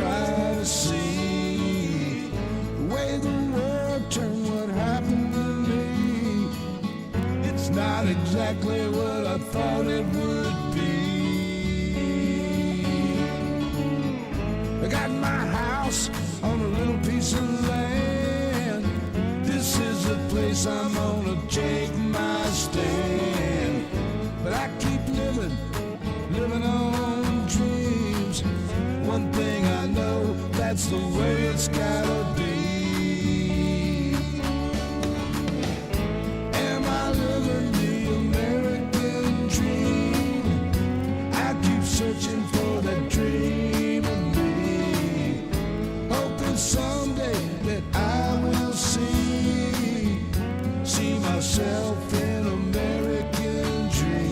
try to see the way the world turned what happened to me. It's not exactly what I thought it would be. I got my house on a little piece of land. This is the place I'm gonna take my stand. But I keep living on dreams. One thing I know, that's the way it's gotta be. Am I living the American dream? I keep searching for that dream of me, hoping someday that I will see myself in American dream.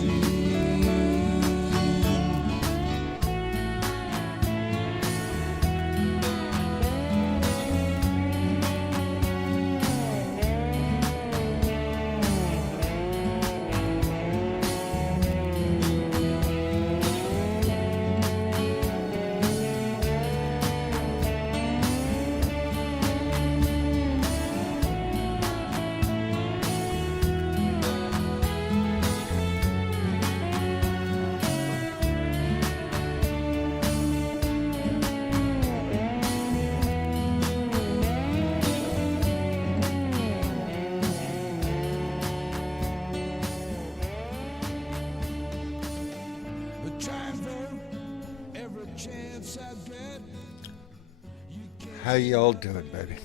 How y'all doing, baby?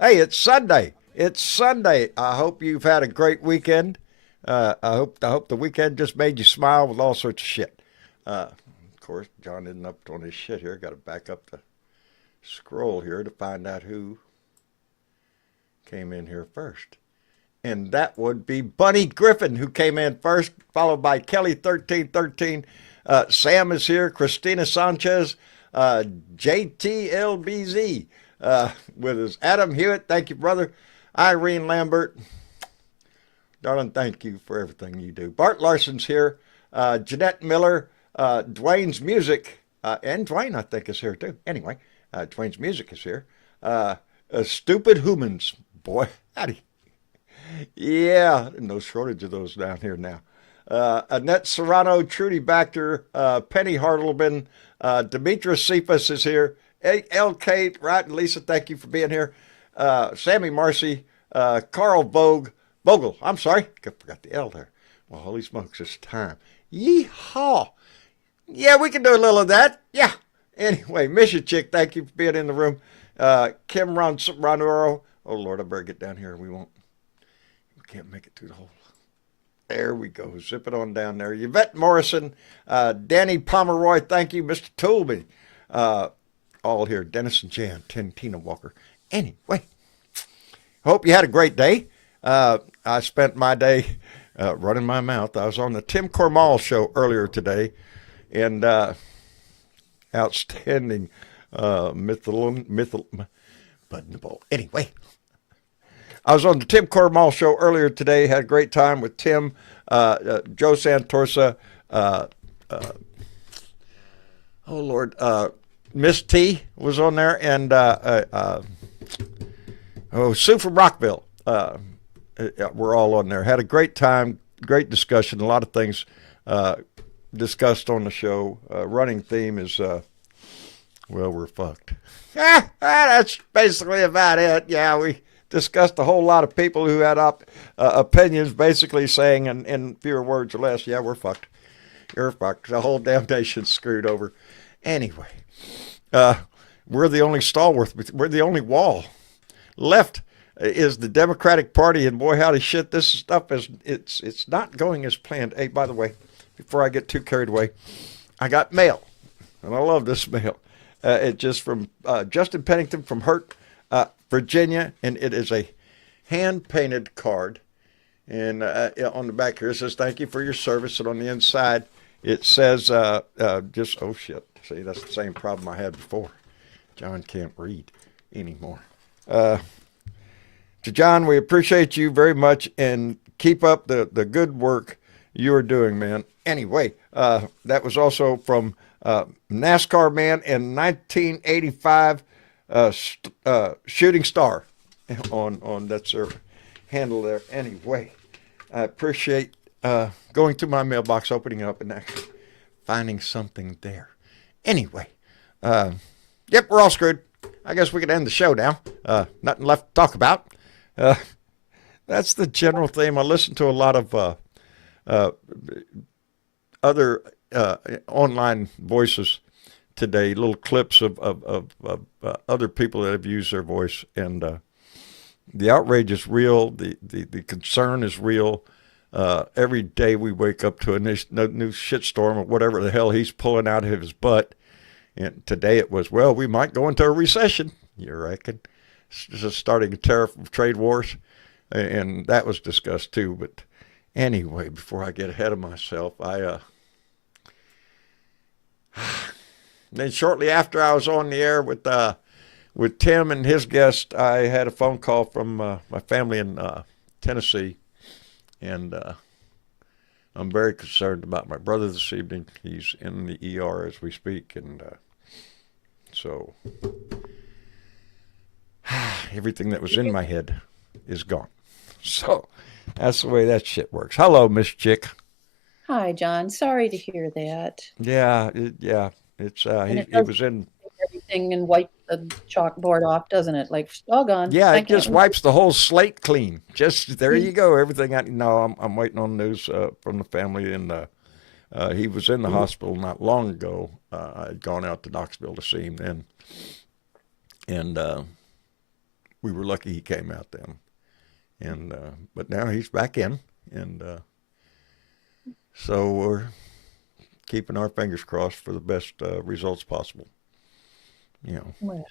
Hey, it's Sunday. It's Sunday. I hope you've had a great weekend. I hope the weekend just made you smile with all sorts of shit. Of course, John isn't up on his shit here. Got to back up the scroll here to find out who came in here first. And that would be Bunny Griffin, who came in first, followed by Kelly1313. Sam is here. Christina Sanchez. JTLBZ with us. Adam Hewitt, thank you, brother. Irene Lambert, darling, thank you for everything you do. Bart Larson's here. Jeanette Miller, Dwayne's Music, and Dwayne, I think, is here too. Anyway, Dwayne's Music is here. Stupid Humans, boy, howdy. Yeah, no shortage of those down here now. Annette Serrano, Trudy Baxter, Penny Hartleman, Demetrius Cephas is here. LK, right, and Lisa, thank you for being here. Sammy Marcy, Carl Vogel, I'm sorry, I forgot the L there. Well, holy smokes, it's time. Yeehaw. Yeah, we can do a little of that. Yeah. Anyway, Misha Chick, thank you for being in the room. Kim Ronuro. Oh, Lord, I better get down here. We can't make it through the whole. There we go. Zip it on down there. Yvette Morrison, Danny Pomeroy, thank you. Mr. Toolby, all here. Dennis and Jan, Tina Walker. Anyway, hope you had a great day. I spent my day running my mouth. I was on the Tim Cormall show earlier today, and outstanding Anyway, I was on the Tim Cormall show earlier today. Had a great time with Tim, Joe Santorsa, oh Lord, Miss T was on there, and Sue from Rockville. We're all on there. Had a great time, great discussion. A lot of things discussed on the show. Running theme is, well, we're fucked. That's basically about it. Yeah, we discussed a whole lot of people who had opinions, basically saying, in fewer words or less, yeah, we're fucked. You're fucked. The whole damn nation's screwed over. Anyway, we're the only stalwart. We're the only wall left. Is the Democratic Party, and boy, howdy shit, this stuff it's not going as planned. Hey, by the way, before I get too carried away, I got mail, and I love this mail. It's just from Justin Pennington from Hurt, Virginia, and it is a hand-painted card. And on the back here it says, "Thank you for your service." And on the inside it says, oh shit, see, that's the same problem I had before. John can't read anymore. To John, we appreciate you very much, and keep up the good work you are doing, man. Anyway, that was also from NASCAR man and 1985 shooting star. On that's their handle there. Anyway, I appreciate going through my mailbox, opening up, and actually finding something there. Anyway, yep, we're all screwed. I guess we could end the show now. Nothing left to talk about. That's the general theme. I listen to a lot of other online voices today, little clips of other people that have used their voice, and the outrage is real. The concern is real. Every day we wake up to a new shitstorm or whatever the hell he's pulling out of his butt. And today it was, well, we might go into a recession, you reckon? Just starting a tariff of trade wars. And that was discussed too. But anyway, before I get ahead of myself, then shortly after I was on the air with Tim and his guest, I had a phone call from my family in Tennessee. And I'm very concerned about my brother this evening. He's in the ER as we speak. And so everything that was in my head is gone. So that's the way that shit works. Hello, Miss Chick. Hi, John. Sorry to hear that. Yeah. It's he was in everything and wipe the chalkboard off, doesn't it? Like, all gone. Yeah, it just wipes the whole slate clean. Just there you go. Everything. No, I'm waiting on news from the family, and he was in the hospital not long ago. I had gone out to Knoxville to see him then, and we were lucky he came out then. And but now he's back in, and so we're keeping our fingers crossed for the best results possible. You know. Well,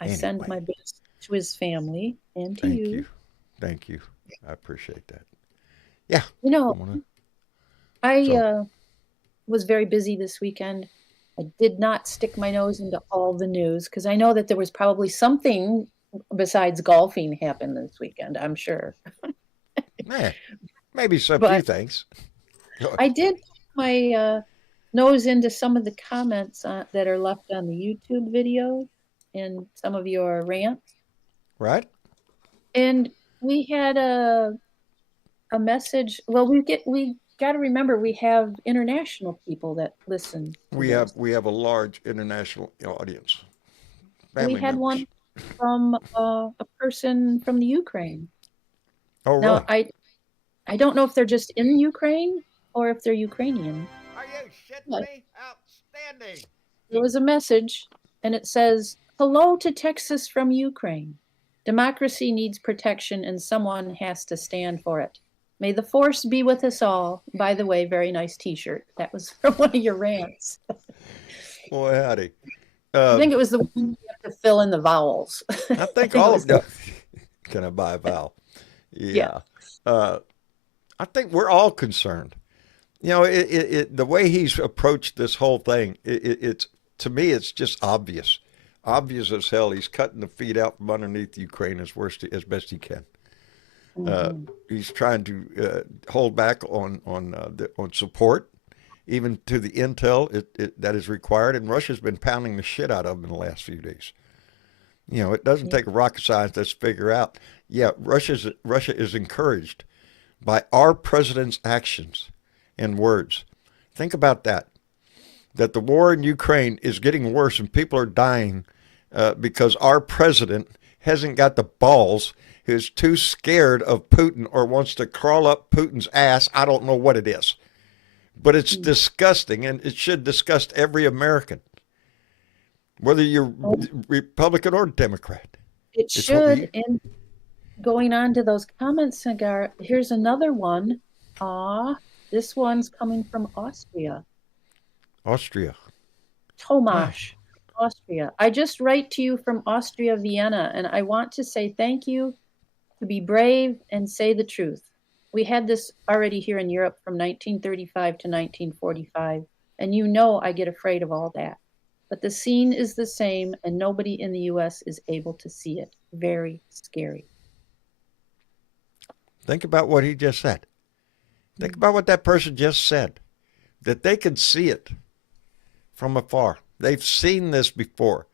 I Anyway. send my best to his family and to Thank you. you. Thank you. I appreciate that. Yeah. You know, wanna- I was very busy this weekend. I did not stick my nose into all the news because I know that there was probably something besides golfing happened this weekend, I'm sure. Maybe some But- few things. I did put my nose into some of the comments that are left on the YouTube video and some of your rants. Right? And we had a message. Well, we got to remember we have international people that listen. to We this. have a large international audience. We Family had members. one from a person from the Ukraine. Oh, Now, really? I don't know if they're just in Ukraine or if they're Ukrainian. Are you shitting What? me? Outstanding. There was a message, and it says, "Hello to Texas from Ukraine. Democracy needs protection, and someone has to stand for it. May the force be with us all." By the way, very nice T-shirt. That was from one of your rants. Boy, howdy. I think it was the one you have to fill in the vowels. I think it all was of them. Can I buy a vowel? Yeah. I think we're all concerned. You know, the way he's approached this whole thing, it's to me, it's just obvious as hell. He's cutting the feet out from underneath Ukraine as best he can. He's trying to hold back on support, even to the intel that is required. And Russia's been pounding the shit out of him in the last few days. You know, it doesn't take a rocket scientist to figure out. Yeah, Russia is encouraged by our president's actions and words. Think about that. That the war in Ukraine is getting worse and people are dying because our president hasn't got the balls, who's too scared of Putin or wants to crawl up Putin's ass. I don't know what it is. But it's disgusting, and it should disgust every American, whether you're Republican or Democrat. It It's what should. And going on to those comments, Cigar, here's another one. This one's coming from Austria. Austria. Tomasz, Austria. I just write to you from Austria, Vienna, and I want to say thank you, to be brave and say the truth. We had this already here in Europe from 1935 to 1945, and you know I get afraid of all that. But the scene is the same, and nobody in the U.S. is able to see it. Very scary. Think about what he just said. Think about what that person just said. That they can see it. from afar. They've seen this before.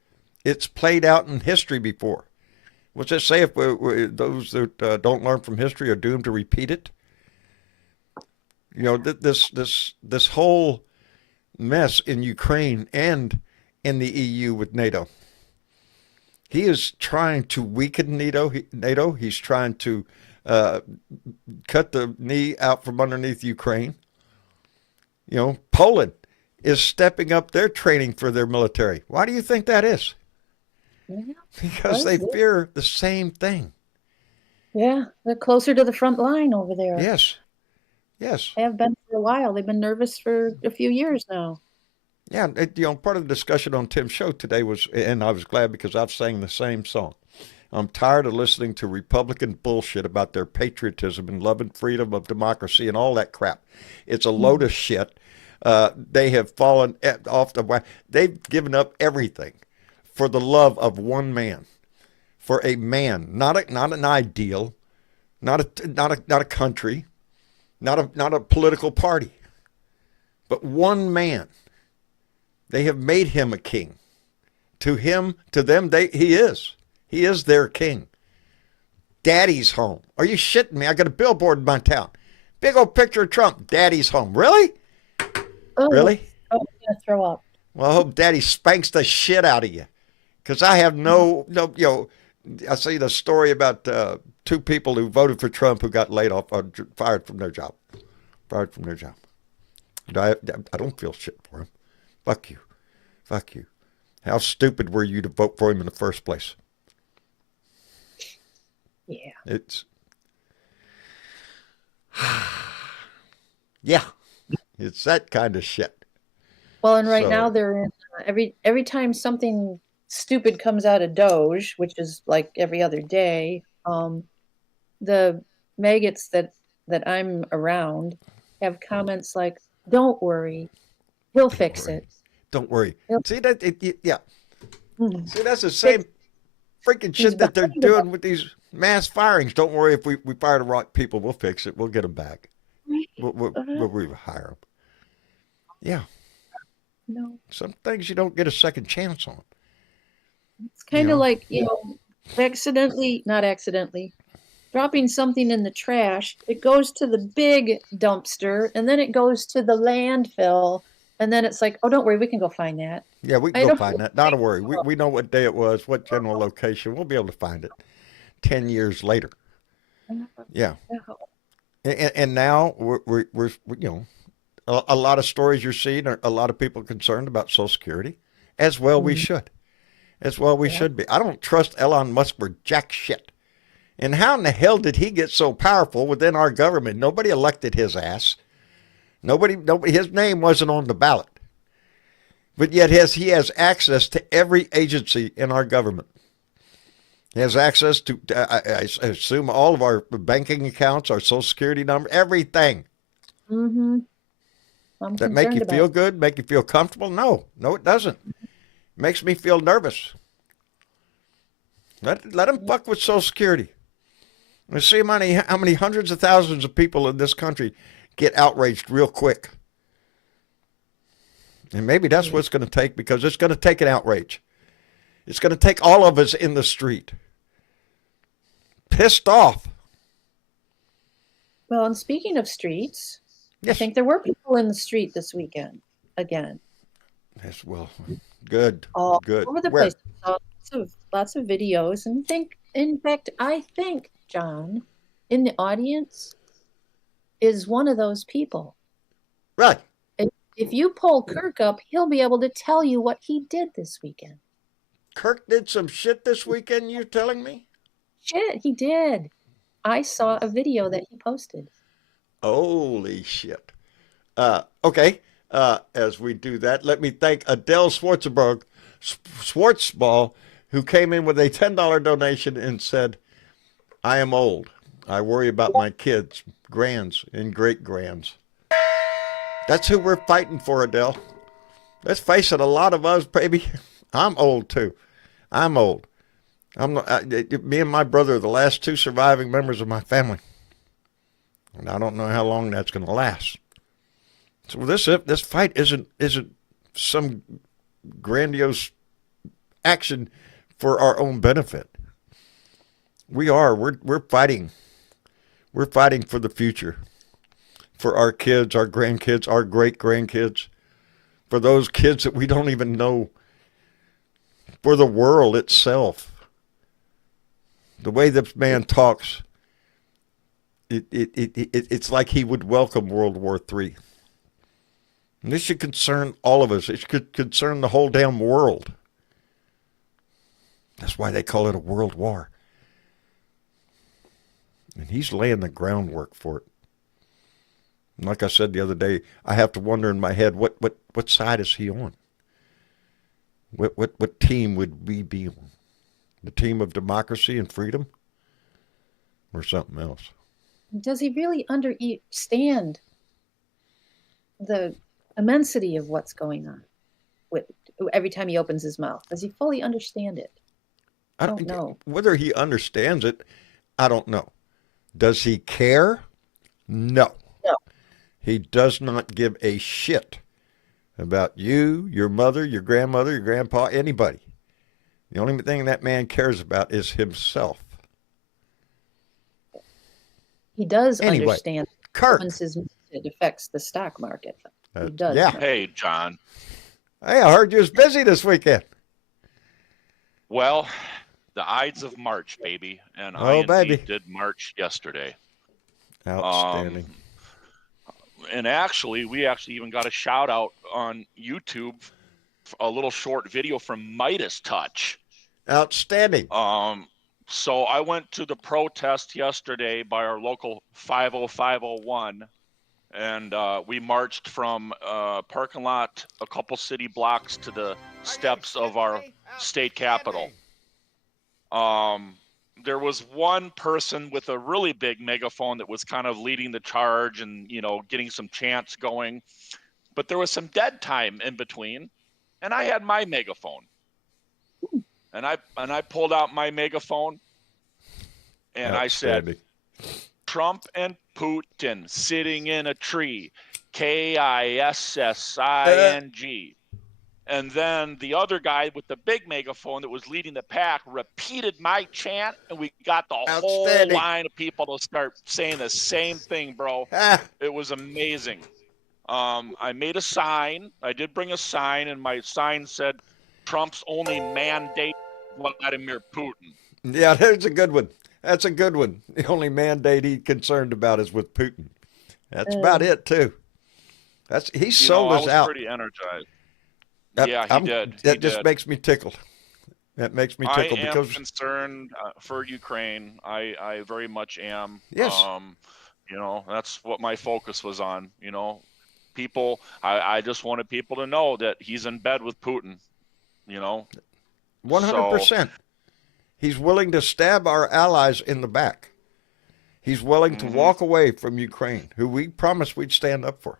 It's played out in history before. What's it say? If those that don't learn from history are doomed to repeat it? You know, this whole mess in Ukraine and in the EU with NATO. He is trying to weaken NATO. He's trying to cut the knee out from underneath Ukraine. You know, Poland is stepping up their training for their military. Why do you think that is? Yeah. Because they fear the same thing. Yeah, they're closer to the front line over there. Yes. Yes. They have been for a while. They've been nervous for a few years now. Yeah, you know, part of the discussion on Tim's show today was, and I was glad because I've sang the same song. I'm tired of listening to Republican bullshit about their patriotism and love and freedom of democracy and all that crap. It's a load of shit. They have fallen off the way. They've given up everything for the love of one man, for a man, not an ideal, not a country, not a political party, but one man. They have made him a king. To them, he is their king. Daddy's home. Are you shitting me? I got a billboard in my town. Big old picture of Trump. Daddy's home. Really? Oh, Really? Oh, I'm gonna throw up. Well, I hope Daddy spanks the shit out of you. Because I have no, you know, I see the story about two people who voted for Trump who got laid off or fired from their job. Fired from their job. I don't feel shit for him. Fuck you. Fuck you. How stupid were you to vote for him in the first place? Yeah. It's, yeah, it's that kind of shit. Well, and right So- now they're in every time something stupid comes out of Doge, which is like every other day, the maggots that I'm around have comments like, "Don't worry, he'll fix worry. it." Don't worry. Yep. See that? Yeah. Mhm. See, that's the same freaking he's shit that they're behind it. doing with these mass firings. Don't worry, if we fire the wrong people, we'll fix it. We'll get them back. We'll rehire them. Yeah. No, Some things you don't get a second chance on. it's kind You of know? like, not accidentally, dropping something in the trash. It goes to the big dumpster, and then it goes to the landfill, and then it's like, oh, don't worry, we can go find that. Yeah, we I can go don't find that. Not a worry. We know what day it was, what general location. We'll be able to find it 10 years later. Yeah. And now we're you know, a lot of stories you're seeing are a lot of people concerned about Social Security. As well we should. As well we should be. I don't trust Elon Musk for jack shit. And how in the hell did he get so powerful within our government? Nobody elected his ass. Nobody, his name wasn't on the ballot. But yet he has access to every agency in our government. He has access to, I assume, all of our banking accounts, our Social Security number, everything. Mm-hmm. That make you feel good, make you feel comfortable? No, it doesn't. It makes me feel nervous. Let them fuck with Social Security. Let's see how many hundreds of thousands of people in this country get outraged real quick. And maybe that's what it's going to take, because it's going to take an outrage. It's going to take all of us in the street. Pissed off. Well, and speaking of streets, Yes. I think there were people in the street this weekend again. Yes, well, good. All Good. over the Where? place. Lots of videos, and in fact, I think John in the audience is one of those people. Right. If you pull Kirk up, he'll be able to tell you what he did this weekend. Kirk did some shit this weekend, you're telling me? Shit, he did. I saw a video that he posted. Holy shit. Okay. As we do that, let me thank Adele Schwartzball, who came in with a $10 donation and said, I am old. I worry about my kids, grands, and great-grands. That's who we're fighting for, Adele. Let's face it, a lot of us, baby, I'm old too. I'm old. Me and my brother are the last two surviving members of my family. And I don't know how long that's going to last. So this fight isn't some grandiose action for our own benefit. We're fighting. We're fighting for the future, for our kids, our grandkids, our great-grandkids, for those kids that we don't even know, for the world itself. The way this man talks, it's like he would welcome World War III. And this should concern all of us. It should concern the whole damn world. That's why they call it a world war. And he's laying the groundwork for it. And like I said the other day, I have to wonder in my head, what side is he on? What team would we be on? The team of democracy and freedom? Or something else? Does he really understand the immensity of what's going on every time he opens his mouth? Does he fully understand it? I don't know. Whether he understands it, I don't know. Does he care? No. No. He does not give a shit about you, your mother, your grandmother, your grandpa, anybody. The only thing that man cares about is himself. He does understand Kirk. It affects the stock market. He does. Yeah. Hey, John. Hey, I heard you was busy this weekend. Well, the Ides of March, baby. And baby. Did March yesterday. Outstanding. And actually, we even got a shout out on YouTube, a little short video from Midas Touch. Outstanding. So I went to the protest yesterday by our local 50501, and we marched from parking lot a couple city blocks to the steps of our state capitol. There was one person with a really big megaphone that was kind of leading the charge and, getting some chants going, but there was some dead time in between, and I had my megaphone. And I pulled out my megaphone, and I said, Trump and Putin sitting in a tree, KISSING. And then the other guy with the big megaphone that was leading the pack repeated my chant, and we got the whole line of people to start saying the same thing, bro. It was amazing. I made a sign. I did bring a sign, and my sign said, Trump's only mandate Vladimir Putin. Yeah, there's a good one. That's a good one. The only mandate he's concerned about is with Putin. That's about it, too. He sold us out. I was pretty energized. He did. That just makes me tickled. That makes me tickled. I am concerned for Ukraine. I very much am. Yes. That's what my focus was on. People, I just wanted people to know that he's in bed with Putin. 100%. He's willing to stab our allies in the back. He's willing to walk away from Ukraine, who we promised we'd stand up for.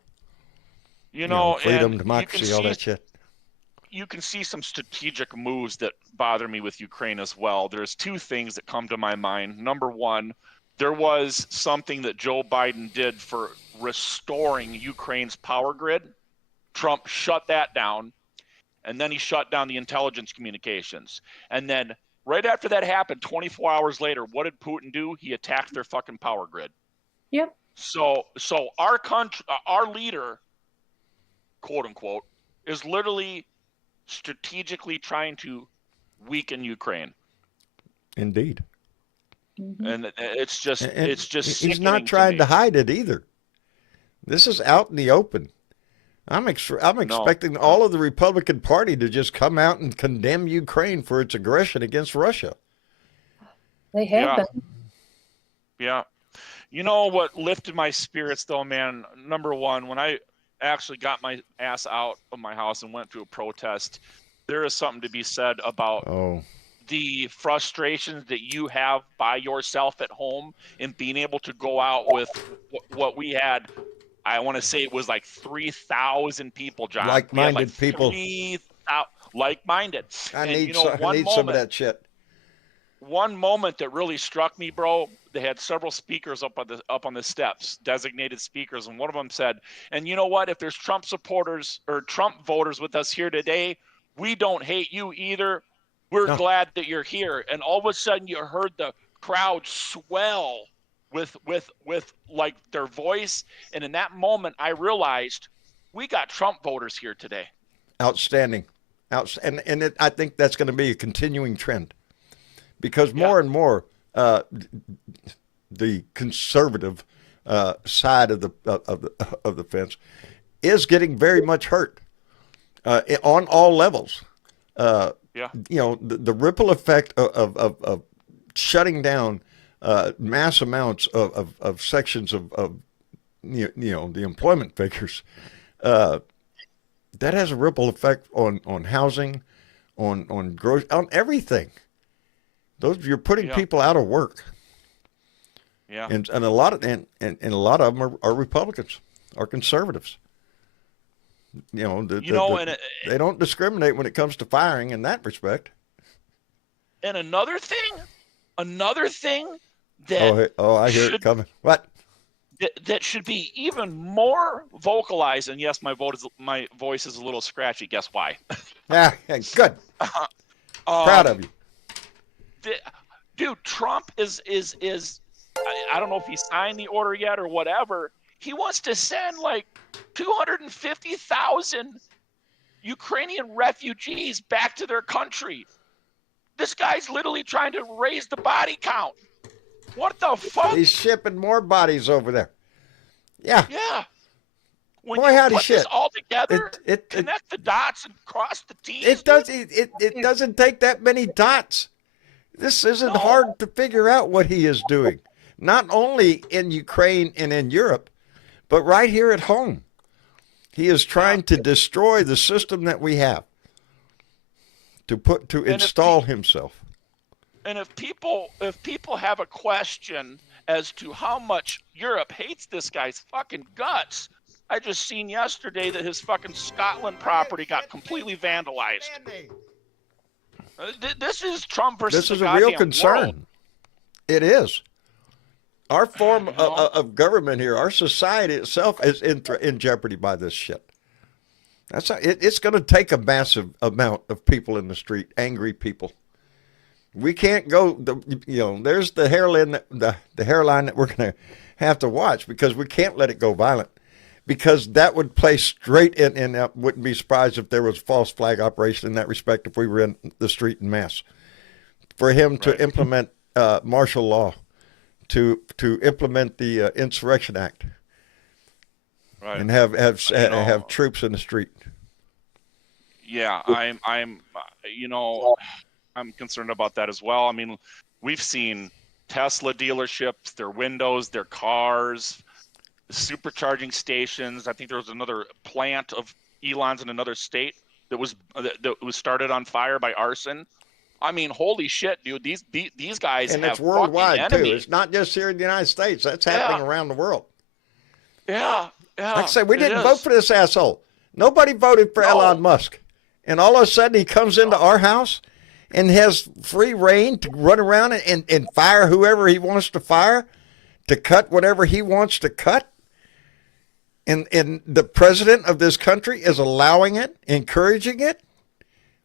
Freedom, democracy, all that shit. You can see some strategic moves that bother me with Ukraine as well. There's two things that come to my mind. Number one, there was something that Joe Biden did for restoring Ukraine's power grid. Trump shut that down, and then he shut down the intelligence communications. And then right after that happened, 24 hours later, what did Putin do? He attacked their fucking power grid. Yep. So our country, our leader, quote unquote, is literally strategically trying to weaken Ukraine. Indeed. And it's just he's not trying to hide it either. This is out in the open. I'm expecting all of the Republican Party to just come out and condemn Ukraine for its aggression against Russia. They have been. Yeah. You know what lifted my spirits though, man? Number one, when I actually got my ass out of my house and went to a protest, there is something to be said about the frustrations that you have by yourself at home and being able to go out with what we had. I want to say it was like 3,000 people, John. Like-minded people. Like-minded. I need some of that shit. One moment that really struck me, bro, they had several speakers up on the steps, designated speakers, and one of them said, "And you know what? If there's Trump supporters or Trump voters with us here today, we don't hate you either. We're glad that you're here." And all of a sudden, you heard the crowd swell with like their voice, and in that moment, I realized we got Trump voters here today. Outstanding. And I think that's going to be a continuing trend, because more and more the conservative side of the fence is getting very much hurt on all levels. You know, the ripple effect of shutting down mass amounts of sections of you know, the employment figures. That has a ripple effect on housing, on growth, on everything. You're putting people out of work. Yeah. And a lot of and a lot of them are Republicans, are conservatives. You know, they don't discriminate when it comes to firing in that respect. And another thing that I hear it coming. What? That should be even more vocalized. And yes, my voice is a little scratchy. Guess why? Yeah, good. Proud of you. Dude, Trump is I don't know if he signed the order yet or whatever. He wants to send like 250,000 Ukrainian refugees back to their country. This guy's literally trying to raise the body count. What the fuck? He's shipping more bodies over there. Yeah. Yeah. When Boy, you howdy put shit. this all together, connect the dots and cross the T's. It doesn't take that many dots. This isn't hard to figure out what he is doing. Not only in Ukraine and in Europe, but right here at home. He is trying to destroy the system that we have to install himself. And if people have a question as to how much Europe hates this guy's fucking guts, I just seen yesterday that his fucking Scotland property got completely vandalized. This is Trump versus This is the a real goddamn concern. world. It is. Our form of government here, our society itself is in jeopardy by this shit. It's going to take a massive amount of people in the street, angry people. We can't go, there's the hairline that we're going to have to watch, because we can't let it go violent, because that would play straight in, and I wouldn't be surprised if there was a false flag operation in that respect if we were in the street en masse. For him to implement martial law, to implement the Insurrection Act, and have troops in the street. Yeah, I'm concerned about that as well. I mean, we've seen Tesla dealerships, their windows, their cars, supercharging stations. I think there was another plant of Elon's in another state that was started on fire by arson. I mean, holy shit, dude! These guys and have it's worldwide fucking enemies. too. It's not just here in the United States. That's happening around the world. Yeah. Like I said, we didn't vote for this asshole. Nobody voted for Elon Musk, and all of a sudden he comes into our house and has free reign to run around and fire whoever he wants to fire, to cut whatever he wants to cut. And the president of this country is allowing it, encouraging it,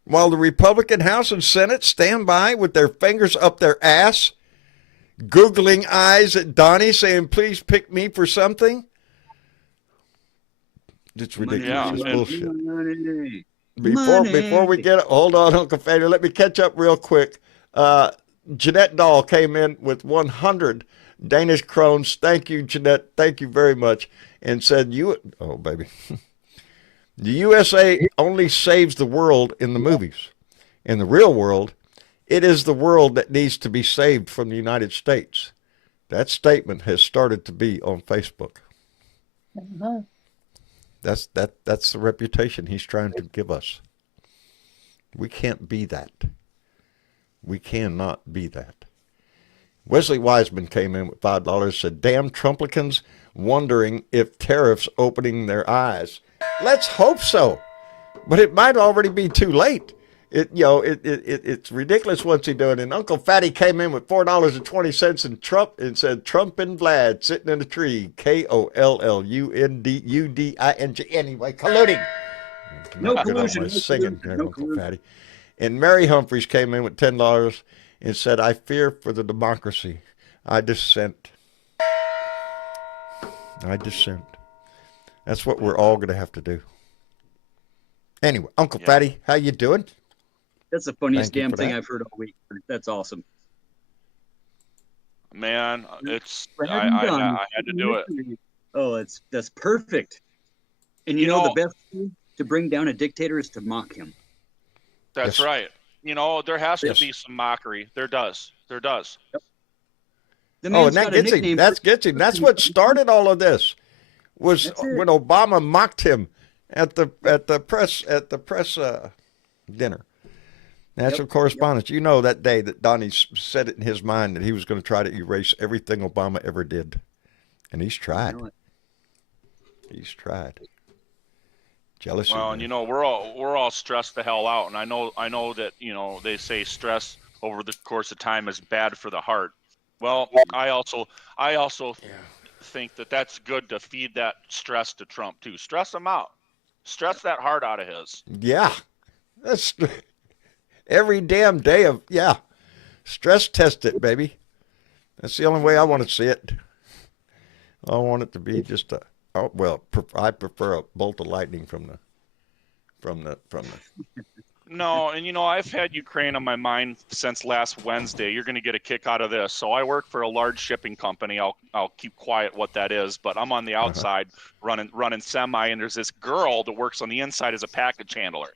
while the Republican House and Senate stand by with their fingers up their ass, googling eyes at Donnie saying, please pick me for something. It's ridiculous. It's bullshit. Before we get it, hold on, Uncle Fader. Let me catch up real quick. Jeanette Dahl came in with 100 Danish krones. Thank you, Jeanette. Thank you very much. And said, oh, baby. The USA only saves the world in the movies. In the real world, it is the world that needs to be saved from the United States. That statement has started to be on Facebook. Uh-huh. That's the reputation he's trying to give us. We can't be that. We cannot be that. Wesley Wiseman came in with $5, said, damn Trumplicans wondering if tariffs opening their eyes. Let's hope so. But it might already be too late. It's ridiculous what's he doing. And Uncle Fatty came in with $4.20 and Trump and said Trump and Vlad sitting in a tree. KOLLUNDUDING. Anyway, colluding. No Not good on collusion. my No singing collusion, there, no Uncle collusion. Fatty. And Mary Humphreys came in with $10 and said, I fear for the democracy. I dissent. I dissent. That's what we're all going to have to do. Anyway, Uncle Yeah. Fatty, how you doing? That's the funniest Thank you damn for thing that. I've heard all week. That's awesome. Man, it's Brad I, and I, Don, I had to do it. Oh, that's perfect. And you know the best thing to bring down a dictator is to mock him. That's Yes. right. There has to Yes. be some mockery. There does. There does. The Oh, man's and that got a gets him. nickname. That gets him. That's what started all of this. Was That's it. when Obama mocked him at the press dinner. National correspondence. You know that day that Donnie said it in his mind that he was going to try to erase everything Obama ever did, and he's tried. He's tried. Jealousy. Well, man. and we're all stressed the hell out, and I know that they say stress over the course of time is bad for the heart. Well, I also think that that's good to feed that stress to Trump too. Stress him out. Stress that heart out of his. Yeah, that's every damn day of stress test it, baby. That's the only way I want to see it. I want it to be just I prefer a bolt of lightning from the. No, and I've had Ukraine on my mind since last Wednesday. You're going to get a kick out of this. So I work for a large shipping company. I'll keep quiet what that is, but I'm on the outside running semi, and there's this girl that works on the inside as a package handler.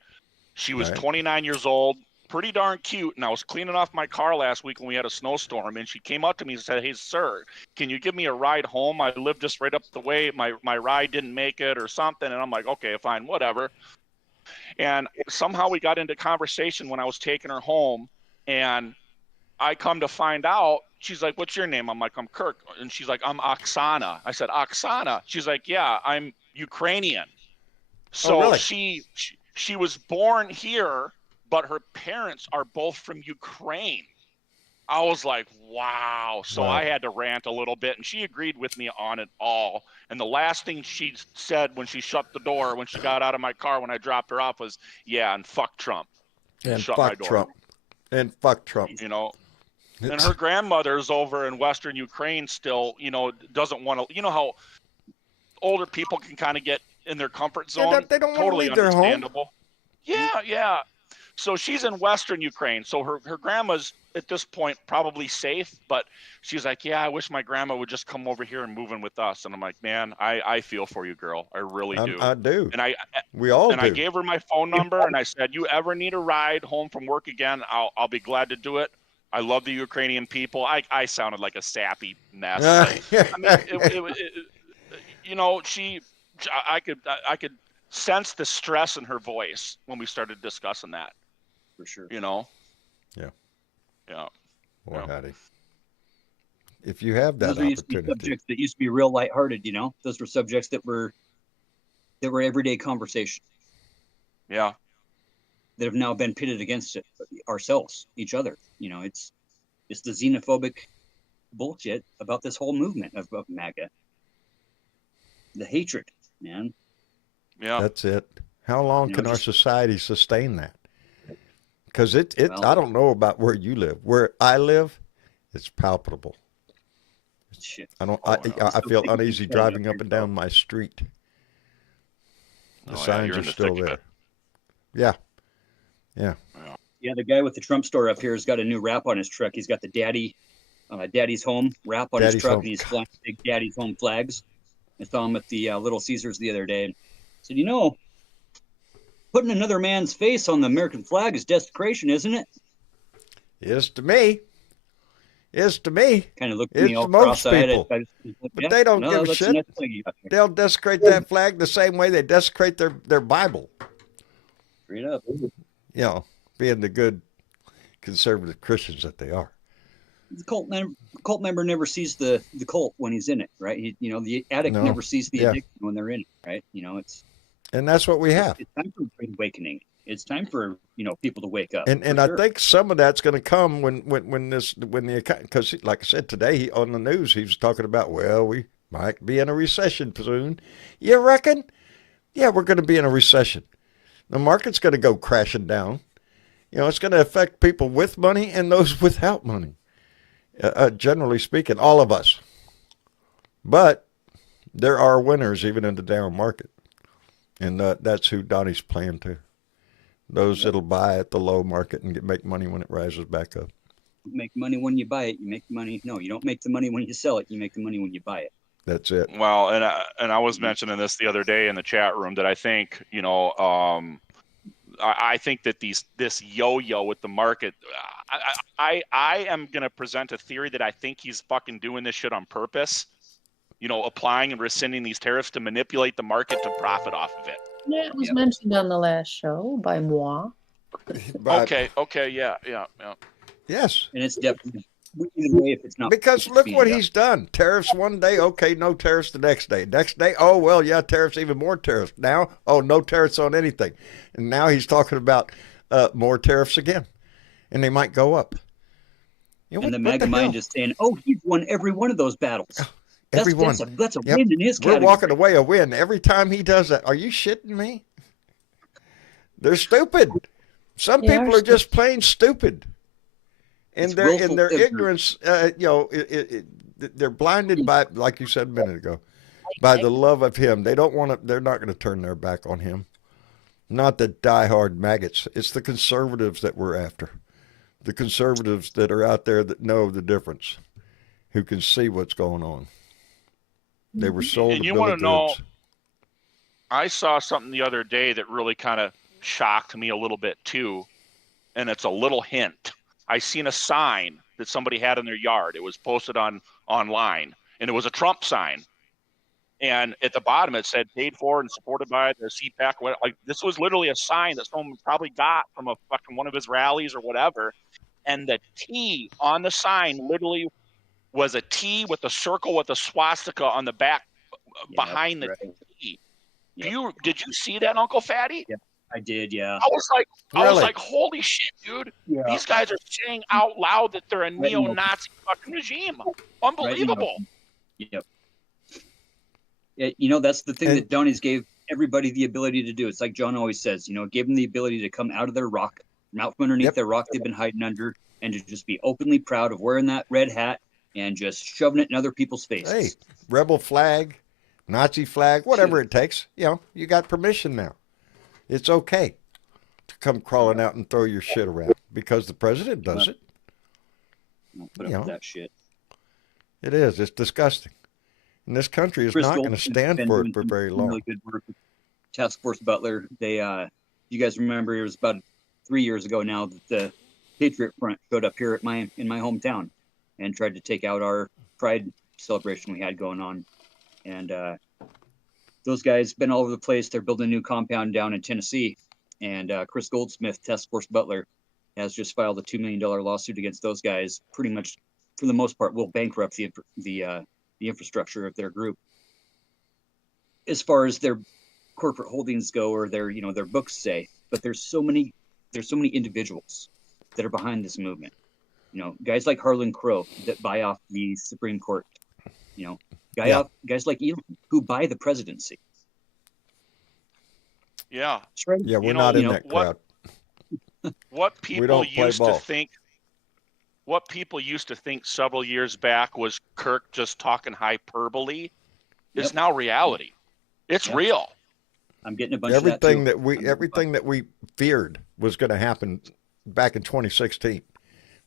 She was 29 years old, pretty darn cute, and I was cleaning off my car last week when we had a snowstorm, and she came up to me and said, "Hey, sir, can you give me a ride home? I live just right up the way. My ride didn't make it or something." And I'm like, "Okay, fine, whatever." And somehow we got into conversation when I was taking her home, and I come to find out, she's like, "What's your name?" I'm like, "I'm Kirk." And she's like, "I'm Oksana." I said, "Oksana?" She's like, "Yeah, I'm Ukrainian." So really? she was born here, but her parents are both from Ukraine. I was like, wow. So Wow. I had to rant a little bit, and she agreed with me on it all. And the last thing she said when she shut the door, when she got out of my car when I dropped her off, was, "Yeah, and fuck Trump." And shut my fuck door. Trump. And fuck Trump. And her grandmother's over in Western Ukraine still, doesn't want to, how older people can kind of get in their comfort zone. They don't want to Totally leave their home. understandable. Yeah. So she's in Western Ukraine. So her grandma's at this point probably safe, but she's like, "Yeah, I wish my grandma would just come over here and move in with us." And I'm like, "Man, I feel for you, girl. I really do." I do. And We all do. I gave her my phone number, and I said, "You ever need a ride home from work again, I'll be glad to do it. I love the Ukrainian people." I sounded like a sappy mess. But, I mean, I could sense the stress in her voice when we started discussing that. For sure. Yeah. Boy, howdy. If you have that Those used to be opportunity. subjects that used to be real lighthearted, Those were subjects that were everyday conversation Yeah. that have now been pitted against ourselves, each other. It's the xenophobic bullshit about this whole movement of MAGA. The hatred, man. Yeah. That's it. How long can our just- society sustain that? Because Well- I don't know about where you live. Where I live, it's palpable. Shit. I feel uneasy driving up and down my street. The signs you're are in the still thick of there. it. Yeah. Yeah, the guy with the Trump store up here has got a new wrap on his truck. He's got the Daddy's Home wrap on Daddy's his truck, Home. and he's flying big Daddy's Home flags. I saw him at the Little Caesars the other day. And I said, putting another man's face on the American flag is desecration, isn't it? Is to me. Kind of looked at me It's all most cross-eyed. people. But they don't give a that's shit. nice flag you got there. They'll desecrate that flag the same way they desecrate their Bible. Straight up. Being the good conservative Christians that they are. The cult member never sees the cult when he's in it, right? The addict never sees the addiction when they're in it, right? And that's what we have. It's time for a great awakening. It's time for people to wake up. And I think some of that's going to come when because like I said today on the news he was talking about, well, we might be in a recession soon. You reckon? Yeah, we're going to be in a recession. The market's going to go crashing down. It's going to affect people with money and those without money. Generally speaking, all of us. But there are winners even in the down market, and that's who Donnie's playing to. Those that'll buy at the low market and make money when it rises back up. You make money when you buy it. You make money. No, you don't make the money when you sell it. You make the money when you buy it. That's it. Well, and I was mentioning this the other day in the chat room that I think I think that this yo-yo with the market. I am gonna present a theory that I think he's fucking doing this shit on purpose. Applying and rescinding these tariffs to manipulate the market to profit off of it. Yeah, it was mentioned on the last show by moi. Okay, yeah. Yes. And it's definitely either way if it's not. Because look what he's done. Tariffs one day, okay, no tariffs the next day. Next day, oh, well, yeah, tariffs, even more tariffs. Now, oh, no tariffs on anything. And now he's talking about more tariffs again. And they might go up. And the MAGA mind is saying, oh, he's won every one of those battles. Everyone. That's a win in his category. We're walking away a win every time he does that. Are you shitting me? They're stupid. Some people are just plain stupid. And in their ignorance, they're blinded by, like you said a minute ago, by the love of him. They don't want to. They're not going to turn their back on him. Not the diehard maggots. It's the conservatives that we're after. The conservatives that are out there that know the difference, who can see what's going on. They were sold. And you want to know? I saw something the other day that really kind of shocked me a little bit too, and it's a little hint. I seen a sign that somebody had in their yard. It was posted online, and it was a Trump sign. And at the bottom, it said "paid for and supported by the CPAC." Like this was literally a sign that someone probably got from a fucking one of his rallies or whatever. And the T on the sign literally was a T with a circle with a swastika on the back behind the T. Did you see that, Uncle Fatty? Yeah, I did. Yeah. I was like, holy shit, dude! Yeah. These guys are saying out loud that they're a neo-Nazi fucking regime. Unbelievable. Yep. Yeah, that's the thing that Donnie's gave everybody the ability to do. It's like John always says, gave them the ability to come out of their rock, out from underneath their rock they've been hiding under, and to just be openly proud of wearing that red hat and just shoving it in other people's faces. Hey, rebel flag, Nazi flag, whatever it takes. You got permission now. It's okay to come crawling out and throw your shit around because the president does it. Don't put up with that shit. It is. It's disgusting. And this country is not going to stand for it for very long. Really good work with Task Force Butler. They, you guys remember it was about 3 years ago now that the Patriot Front showed up here in my hometown and tried to take out our Pride celebration we had going on. And those guys been all over the place. They're building a new compound down in Tennessee. And Chris Goldsmith, Task Force Butler, has just filed a $2 million lawsuit against those guys. Pretty much, for the most part, will bankrupt the infrastructure of their group. As far as their corporate holdings go, or their books say, but there's so many individuals that are behind this movement. Guys like Harlan Crow that buy off the Supreme Court. Guys like Elon who buy the presidency. Yeah. Right. Yeah, we're not in that crowd. What people used to think several years back was Kirk just talking hyperbole is now reality. It's real. I'm getting a bunch of that too. Everything that we feared was going to happen back in 2016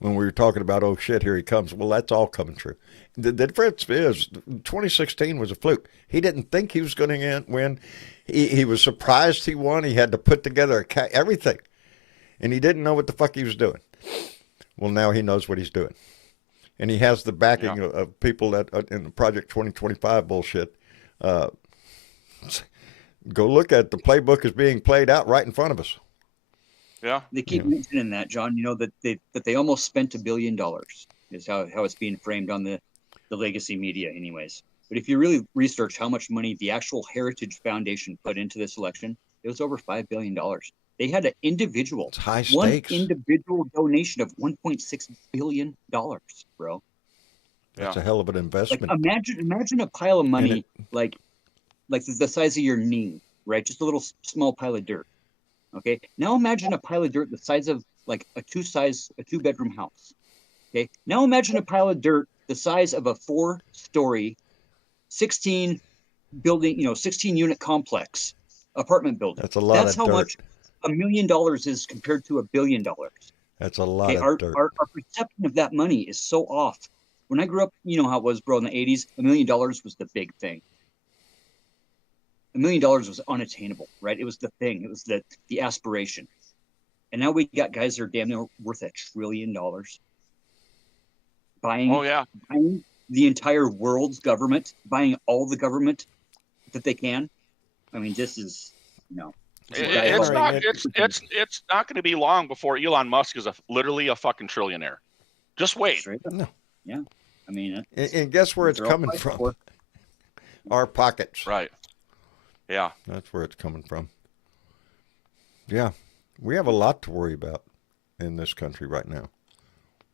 when we were talking about, oh shit, here he comes. Well, that's all coming true. The difference is 2016 was a fluke. He didn't think he was going to win. He was surprised he won. He had to put together everything, and he didn't know what the fuck he was doing. Well, now he knows what he's doing. And he has the backing of people that in the Project 2025 bullshit. Go look at the playbook is being played out right in front of us. Yeah. They keep mentioning that, John, that they almost spent $1 billion is how it's being framed on the legacy media anyways. But if you really research how much money the actual Heritage Foundation put into this election, it was over $5 billion. They had an individual, It's high one stakes. individual donation of $1.6 billion, bro. That's Yeah. a hell of an Like investment. imagine a pile of money like the size of your knee, right? Just a little small pile of dirt. Okay. Now imagine a pile of dirt the size of like a two-bedroom house. Okay. Now imagine a pile of dirt the size of a 4-story, 16 unit complex apartment building. That's a lot That's of how dirt. much $1 million is compared to $1 billion. That's a lot Okay, of dirt. our perception of that money is so off. When I grew up, you know how it was, bro, in the 80s, $1 million was the big thing. $1 million was unattainable, right? It was the thing. It was the aspiration. And now we got guys that are damn near worth $1 trillion buying the entire world's government, buying all the government that they can. I mean, this is, It's not going to be long before Elon Musk is literally a fucking trillionaire. Just wait. No. Yeah. I mean, and guess where it's coming from? Our pockets. Right. Yeah. That's where it's coming from. Yeah. We have a lot to worry about in this country right now.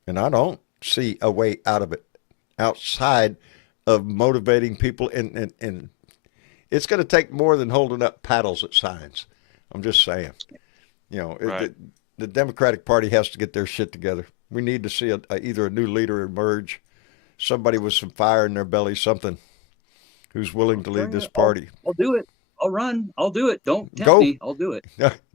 And I don't see a way out of it outside of motivating people. And it's going to take more than holding up paddles at signs. I'm just saying. Right. The Democratic Party has to get their shit together. We need to see either a new leader emerge, somebody with some fire in their belly, something who's willing to lead this party. I'll do it. I'll run. I'll do it. Don't tempt me. I'll do it.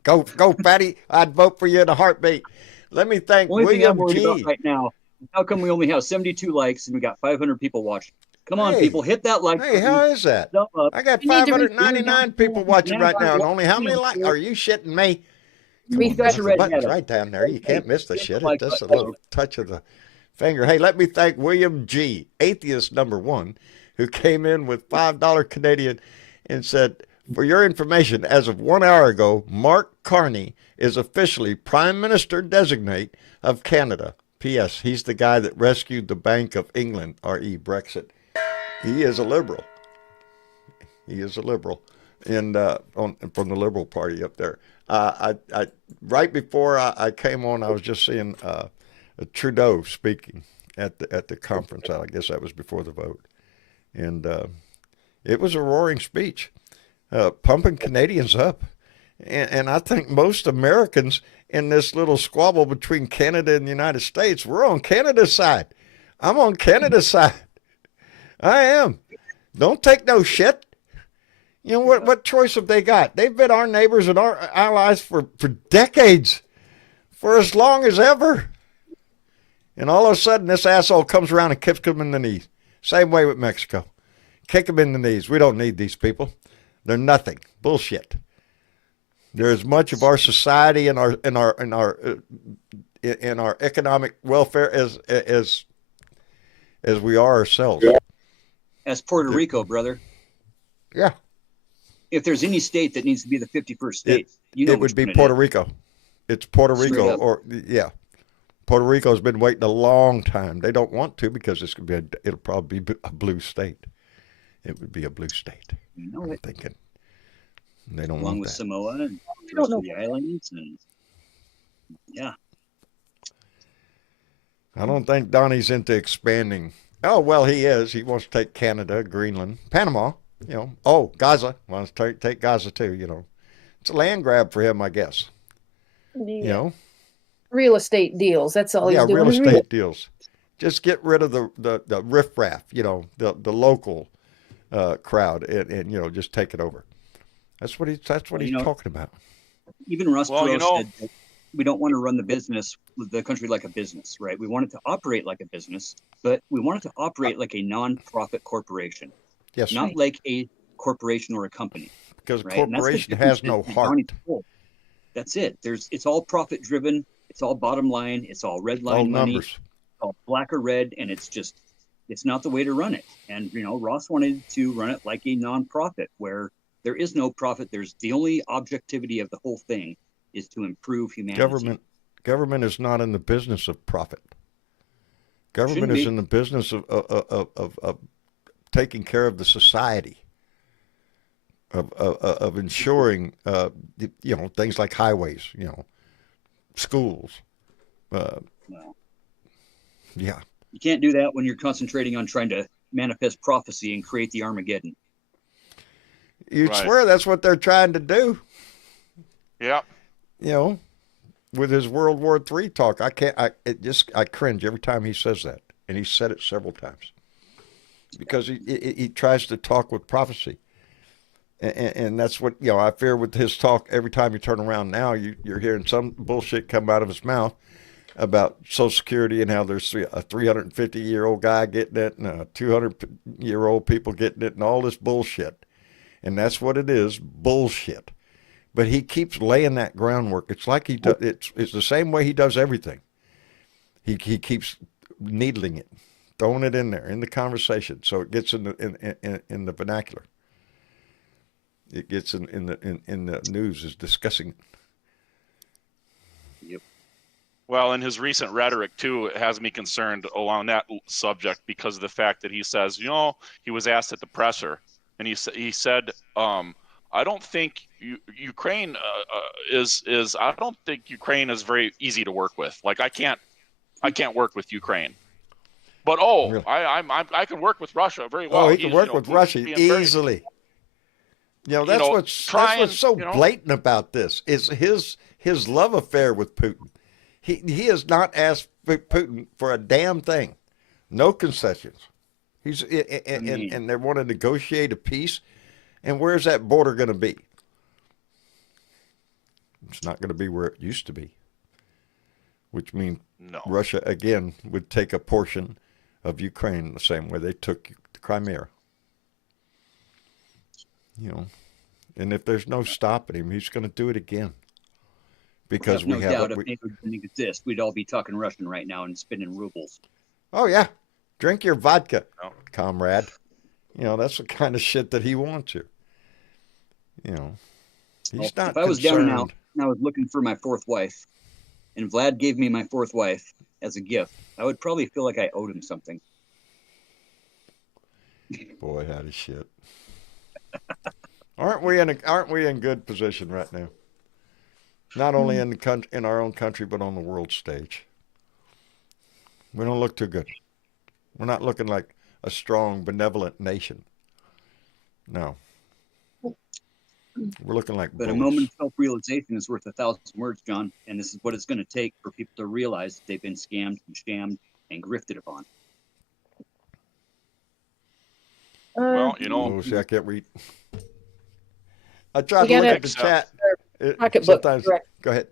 Go, Fatty. I'd vote for you in a heartbeat. Let me thank Only thing I'm William worried G. about right now, how come we only have 72 likes and we got 500 people watching? Come on, Hey. people, hit that like Hey, button. how is that? Thumb up. I got You need to read 599 people watching right now, and only how many likes? Are you shitting me? Refresh The red button's head. right down there. You can't miss the shit. like It's just a button. little touch of the finger. Hey, let me thank William G., atheist number 1, who came in with $5 Canadian and said, for your information, as of 1 hour ago, Mark Carney is officially Prime Minister designate of Canada. P.S. He's the guy that rescued the Bank of England, r.e. Brexit. He is a liberal. He is a liberal, and from the Liberal Party up there. Right before I came on, I was just seeing Trudeau speaking at the conference. I guess that was before the vote, and it was a roaring speech, pumping Canadians up, and I think most Americans in this little squabble between Canada and the United States, we're on Canada's side. I'm on Canada's side. I am. Don't take no shit. You know, what choice have they got? They've been our neighbors and our allies for decades, for as long as ever. And all of a sudden, this asshole comes around and kicks them in the knees. Same way with Mexico. Kick them in the knees. We don't need these people. They're nothing. Bullshit. They're as much of our society and our economic welfare as we are ourselves. As Puerto Rico, brother. Yeah. If there's any state that needs to be the 51st state, it would be Puerto Rico. It's Puerto Straight Rico, up. Puerto Rico's been waiting a long time. They don't want to because it'll probably be a blue state. It would be a blue state. You know I'm it. thinking they don't Along want with that. Samoa and the don't rest know. of the islands, and yeah, I don't think Donnie's into expanding. Oh well, he is. He wants to take Canada, Greenland, Panama. You know. Oh, Gaza wants to take Gaza too. You know, it's a land grab for him, I guess. You know. Real estate deals. That's all Yeah, he's doing. real is estate deals. Just get rid of the riffraff, you know, the local crowd, and you know, just take it over. That's what he's talking about. even Ross Well, Perot said that we don't want to run the country like a business, right? We want it to operate like a business, but we want it to operate like a non-profit corporation, Yes, not like a corporation or a company. because Right? And that's the corporation difference has no in heart. Donnie's role. That's it. It's all profit driven. It's all bottom line. It's all red line All money. numbers. It's all black or red, and it's not the way to run it. And Ross wanted to run it like a nonprofit where there is no profit. There's the only objectivity of the whole thing is to improve humanity. Government is not in the business of profit. Government Shouldn't is be. in the business of taking care of the society. of ensuring, things like highways, schools. Well, Yeah. you can't do that when you're concentrating on trying to manifest prophecy and create the Armageddon. You'd Right. swear that's what they're trying to do, Yeah. with his World War III talk. I cringe every time he says that. And he said it several times because he tries to talk with prophecy. And that's what, I fear with his talk. Every time you turn around now, you're hearing some bullshit come out of his mouth about Social Security and how there's a 350-year-old guy getting it and a 200-year-old people getting it and all this bullshit. And that's what it is, bullshit. But he keeps laying that groundwork. It's like he does. It's the same way he does everything. He keeps needling it, throwing it in there in the conversation, so it gets in the vernacular. It gets in the news is discussing it. Yep. Well, and his recent rhetoric too has me concerned along that subject because of the fact that he says, he was asked at the presser, and he said, I don't think Ukraine is. I don't think Ukraine is very easy to work with. Like I can't work with Ukraine. But Really? I can work with Russia very well. Oh, he can work with Russia easily. That's what's so blatant about this is his love affair with Putin. He has not asked Putin for a damn thing, no concessions. And they want to negotiate a peace. And where's that border going to be? It's not going to be where it used to be, which means Russia again would take a portion of Ukraine the same way they took the Crimea. And if there's no stopping him, he's going to do it again. Because no doubt if NATO didn't exist, we'd all be talking Russian right now and spinning rubles. Oh, yeah. Drink your vodka, comrade. That's the kind of shit that he wants you. He's not. If I was down and out and I was looking for my fourth wife, and Vlad gave me my fourth wife as a gift, I would probably feel like I owed him something. Boy, howdy shit. Aren't we in good position right now? Not only in our own country, but on the world stage. We don't look too good. We're not looking like a strong, benevolent nation. No. We're looking like But bulls. a moment of self-realization is worth 1,000 words, John. And this is what it's going to take for people to realize that they've been scammed and shammed and grifted upon. Well, Oh, see, I can't read. I tried to look at the chat. Pocketbook. Go ahead.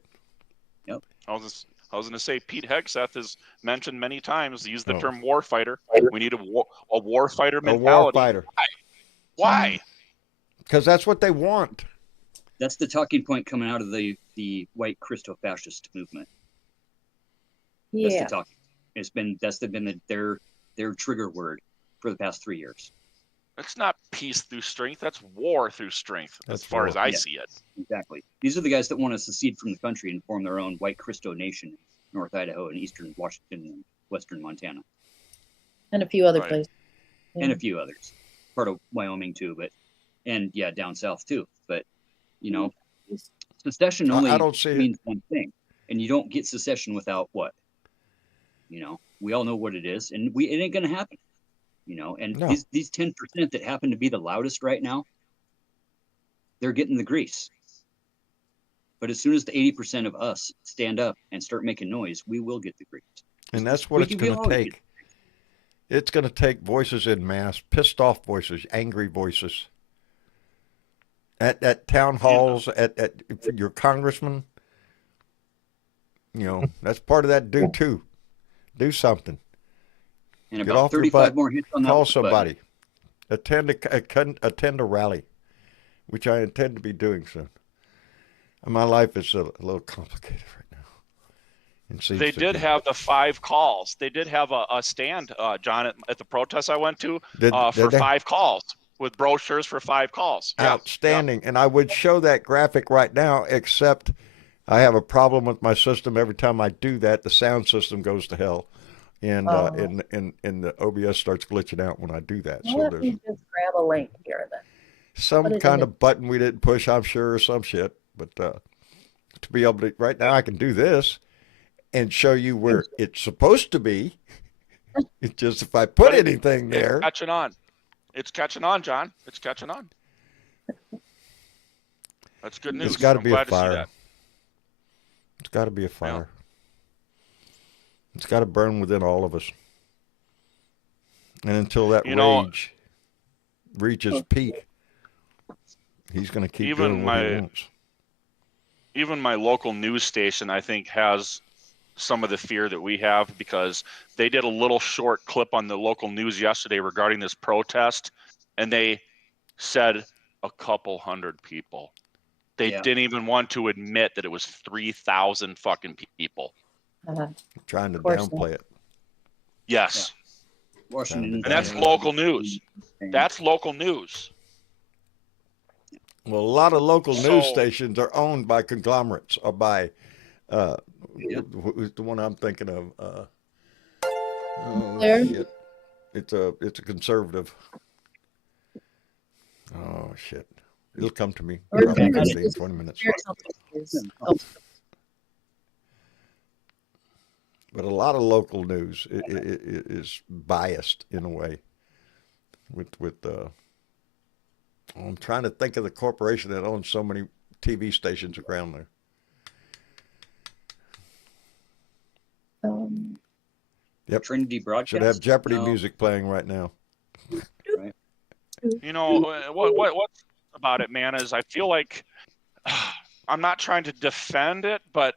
Yep. I was going to say Pete Hegseth has mentioned many times, used the term war fighter. We need a war fighter mentality. A war fighter. Why? Because that's what they want. That's the talking point coming out of the white Christo-fascist movement. Yeah. That's the talking. That's been their trigger word for the past 3 years. It's not peace through strength. That's war through strength, That's as far war. as I see it. Exactly. These are the guys that want to secede from the country and form their own white Christo nation in North Idaho and eastern Washington and western Montana. And a few other Right. places. And a few others. Part of Wyoming too, and down south too. But secession only means one thing. And you don't get secession without what? We all know what it is, and it ain't gonna happen. And No. these 10% that happen to be the loudest right now, they're getting the grease. But as soon as the 80% of us stand up and start making noise, we will get the grease. And that's what it's going to take. It's going to take voices in mass, pissed off voices, angry voices. At town halls, at your congressman, that's part of that too. Do something. And Get about off your 35 butt. more hits on that. Call somebody. Attend a rally, which I intend to be doing soon. My life is a little complicated right now. They did have the 5 calls. They did have a stand, John, at the protest I went to for 5 calls, with brochures for 5 calls. Outstanding. And I would show that graphic right now, except I have a problem with my system. Every time I do that, the sound system goes to hell. And and the OBS starts glitching out when I do that. Let me just grab a link here then. some is kind it? of button we didn't push, I'm sure, or some shit. But to be able to, right now I can do this and show you where it's supposed to be. It's just if I put anything there. It's catching on. It's catching on, John. It's catching on. That's good news. It's got to I'm be a glad to see fire. that. It's got to be a fire. It's got to burn within all of us. And until that rage reaches peak, he's going to keep doing what he wants. Even my local news station, I think, has some of the fear that we have, because they did a little short clip on the local news yesterday regarding this protest, and they said a couple hundred people. They didn't even want to admit that it was 3,000 fucking people. Trying to downplay it. Yes. Washington, and that's local news. That's local news. Well, a lot of local news stations are owned by conglomerates or by who's the one I'm thinking of? Shit. It's a conservative. Oh shit. It'll come to me in probably 15, 20 minutes. But a lot of local news is biased in a way. I'm trying to think of the corporation that owns so many TV stations around there. Yep. Trinity Broadcast. Should have Jeopardy music playing right now. Right. You know, what's about it, man, is I feel like I'm not trying to defend it, but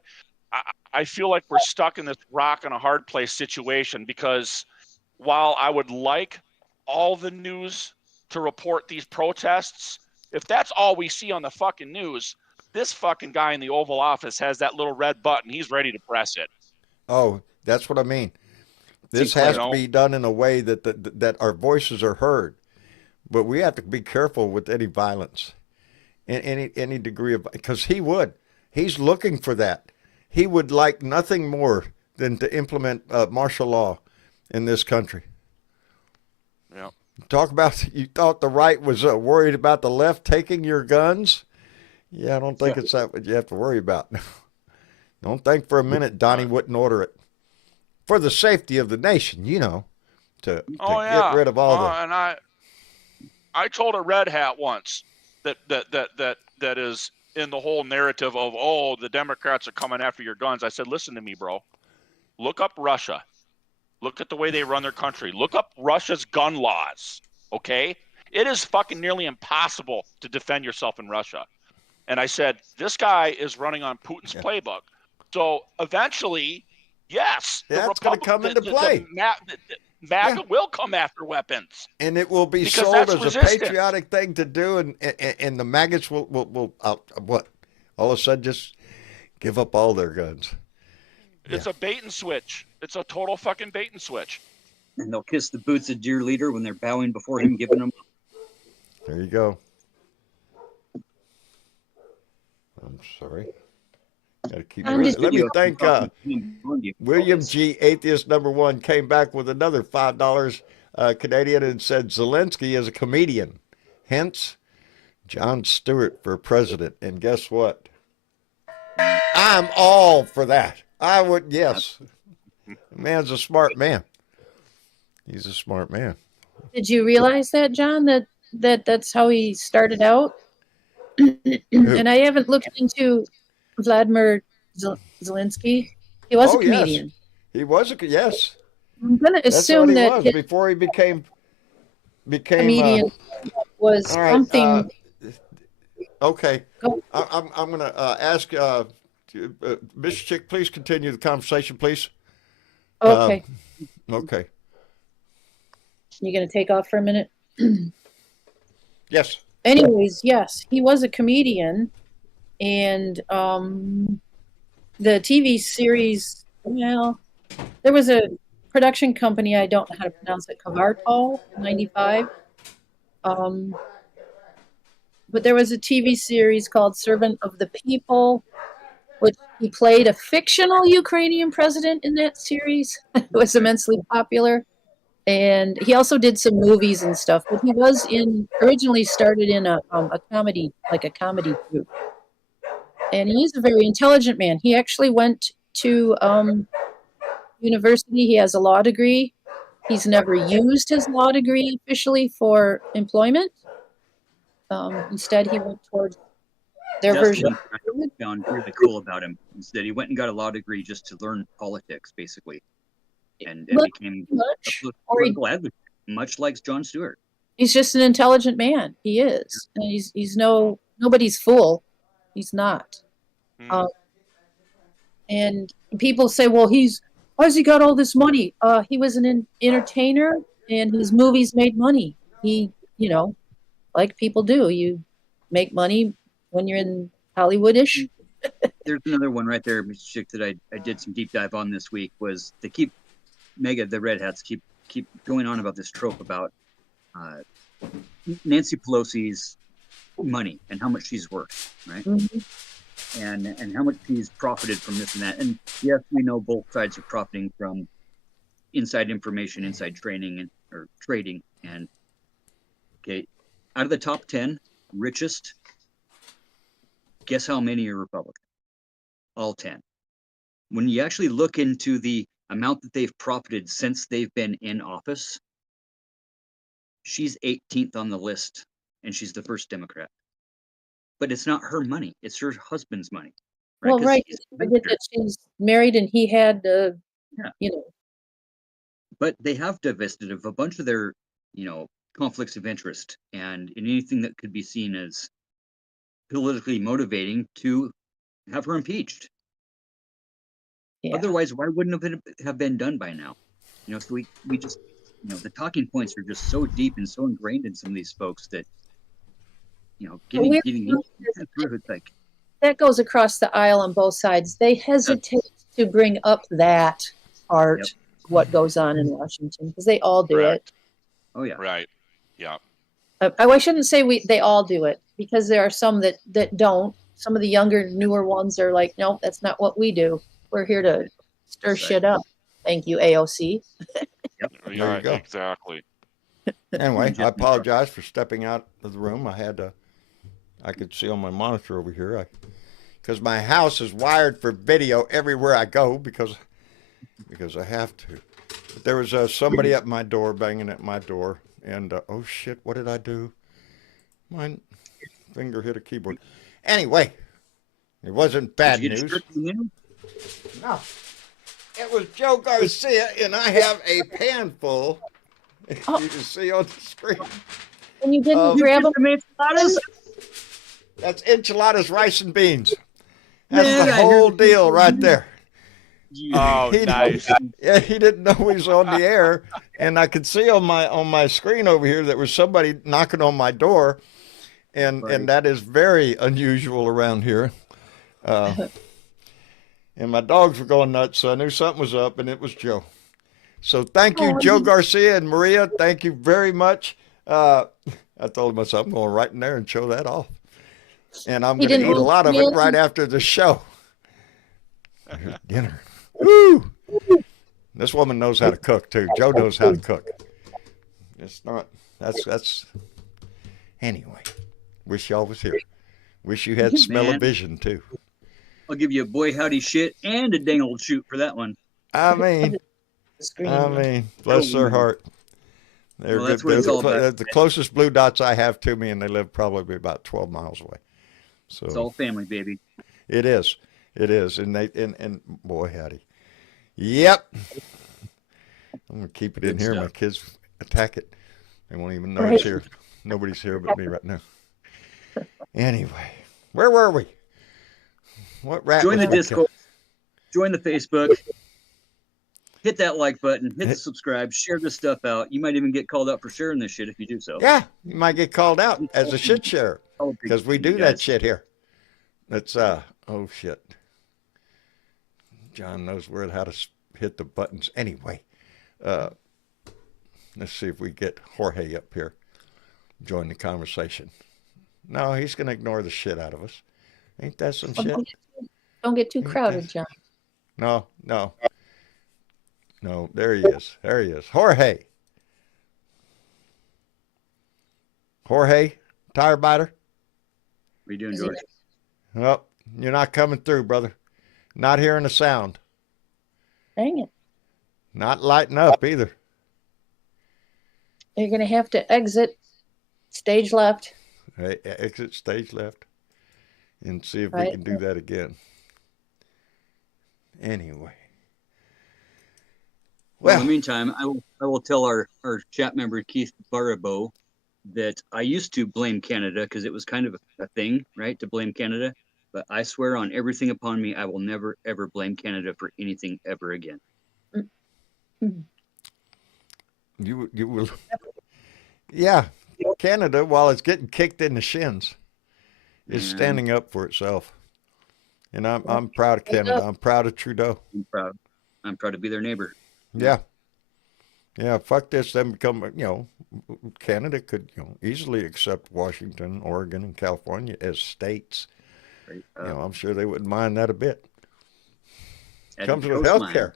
I feel like we're stuck in this rock and a hard place situation, because while I would like all the news to report these protests, if that's all we see on the fucking news, this fucking guy in the Oval Office has that little red button. He's ready to press it. Oh, that's what I mean. This has to be done in a way that our voices are heard. But we have to be careful with any violence, any degree of, because he's looking for that. He would like nothing more than to implement martial law in this country. Yeah. Talk about, you thought the right was worried about the left taking your guns? Yeah, I don't think it's that what you have to worry about. Don't think for a minute Donnie wouldn't order it. For the safety of the nation, to get rid of all the... And I told a red hat once that is in the whole narrative of, oh, the Democrats are coming after your guns. I said, listen to me, bro. Look up Russia. Look at the way they run their country. Look up Russia's gun laws, okay? It is fucking nearly impossible to defend yourself in Russia. And I said, this guy is running on Putin's playbook. So eventually, yes, that's going to come into play. MAGA will come after weapons. And it will be sold as a patriotic thing to do, and the maggots will what? All of a sudden just give up all their guns. It's a bait and switch. It's a total fucking bait and switch. And they'll kiss the boots of dear leader when they're bowing before him, giving them. There you go. I'm sorry. Gotta keep it. Let me thank William G. Atheist #1 came back with another $5 Canadian and said Zelensky is a comedian. Hence, Jon Stewart for president. And guess what? I'm all for that. I would, yes. The man's a smart man. He's a smart man. Did you realize that, John, that's how he started out? And I haven't looked into Vladimir Zelensky. He was a comedian. Yes. He was yes. I'm going to assume that before he became comedian was something. Okay. I'm going to ask Ms. Chick, please continue the conversation, please. Okay. Okay. You going to take off for a minute? Yes. Anyways, yes, he was a comedian, and the TV series, well, there was a production company, I don't know how to pronounce it, Kavartal, 95. But there was a TV series called Servant of the People, which he played a fictional Ukrainian president in that series. It was immensely popular. And he also did some movies and stuff, but he was originally started in a comedy, like a comedy troupe. And he's a very intelligent man. He actually went to university. He has a law degree. He's never used his law degree officially for employment. Instead, he went towards their That's version. what I found really cool about him is that he went and got a law degree just to learn politics, basically, and became a political advocate, much like Jon Stewart. He's just an intelligent man. He is. And he's nobody's fool. He's not. And people say, well, why has he got all this money? He was an entertainer, and his movies made money. He, like people do, you make money when you're in Hollywood-ish. There's another one right there, Mr. Chick, that I did some deep dive on this week. Was they keep the Red Hats keep going on about this trope about Nancy Pelosi's money and how much she's worth, right? Mm-hmm. And how much she's profited from this and that. And yes, we know both sides are profiting from inside information, inside training, or trading. And okay, out of the top 10 richest, guess how many are Republican? All 10. When you actually look into the amount that they've profited since they've been in office, she's 18th on the list, and she's the first Democrat. But it's not her money; it's her husband's money. Right? Well, right. Forget that she's married, and he had, But they have divested of a bunch of their, conflicts of interest and in anything that could be seen as politically motivating to have her impeached. Yeah. Otherwise, why wouldn't it have been done by now? So we just, the talking points are just so deep and so ingrained in some of these folks that, getting through it's like that goes across the aisle on both sides. They hesitate to bring up that part, what goes on in Washington, because they all do it. Oh yeah, right, yeah. I shouldn't say they all do it, because there are some that don't. Some of the younger, newer ones are like, no, that's not what we do. We're here to stir shit up. Thank you, AOC. Yep. Yeah, there you go. Exactly. Anyway, I apologize for stepping out of the room. I could see on my monitor over here, because my house is wired for video everywhere I go because I have to. But there was somebody at my door banging at my door, and oh shit, what did I do? My finger hit a keyboard. Anyway, it wasn't bad news. No, it was Joe Garcia, and I have a pan full. You can see on the screen. And you didn't grab them? That's enchiladas, rice, and beans. That's the whole deal right there. Oh, nice. Yeah, he didn't know he was on the air, and I could see on my screen over here that was somebody knocking on my door, and that is very unusual around here. And my dogs were going nuts, so I knew something was up, and it was Joe. So thank you, Joe Garcia and Maria. Thank you very much. I told myself I'm going right in there and show that off. And I'm going to eat a lot of it right after the show. Here's dinner. Woo! This woman knows how to cook, too. Joe knows how to cook. It's not, that's, anyway. Wish y'all was here. Wish you had smell-o-vision, too. I'll give you a boy howdy shit and a dang old shoot for that one. I mean, bless their heart. They're well, that's what it's all about. The closest blue dots I have to me, and they live probably about 12 miles away. So it's all family, baby. It is. It is. And and boy, howdy. Yep. I'm going to keep it in here. My kids attack it. They won't even know it's here. Nobody's here but me right now. Anyway, where were we? What rap? Join the Discord. Join the Facebook. Hit that like button. Hit the subscribe. Share this stuff out. You might even get called out for sharing this shit if you do so. Yeah, you might get called out as a shit sharer because we do that shit here. That's oh shit. John knows how to hit the buttons. Anyway, let's see if we get Jorge up here. Join the conversation. No, he's gonna ignore the shit out of us. Ain't that some shit? Don't get too crowded, John. No, there he is. There he is. Jorge. Jorge, tire biter. What are you doing, Is he George? Well, you're not coming through, brother. Not hearing a sound. Dang it. Not lighting up either. You're going to have to exit stage left. Hey, exit stage left and see if we Right. can do that again. Anyway. Well, in Well, the meantime, I will tell our chat member Keith Barabo that I used to blame Canada because it was kind of a thing, right, to blame Canada. But I swear on everything upon me, I will never ever blame Canada for anything ever again. you will. Yeah, Canada, while it's getting kicked in the shins, is Yeah. standing up for itself. And I'm proud of Canada. I'm proud of Trudeau. I'm proud. I'm proud to be their neighbor. Yeah. Yeah, fuck this. Then become, Canada could, easily accept Washington, Oregon, and California as states. Right? I'm sure they wouldn't mind that a bit. At Comes the with coastline. health care.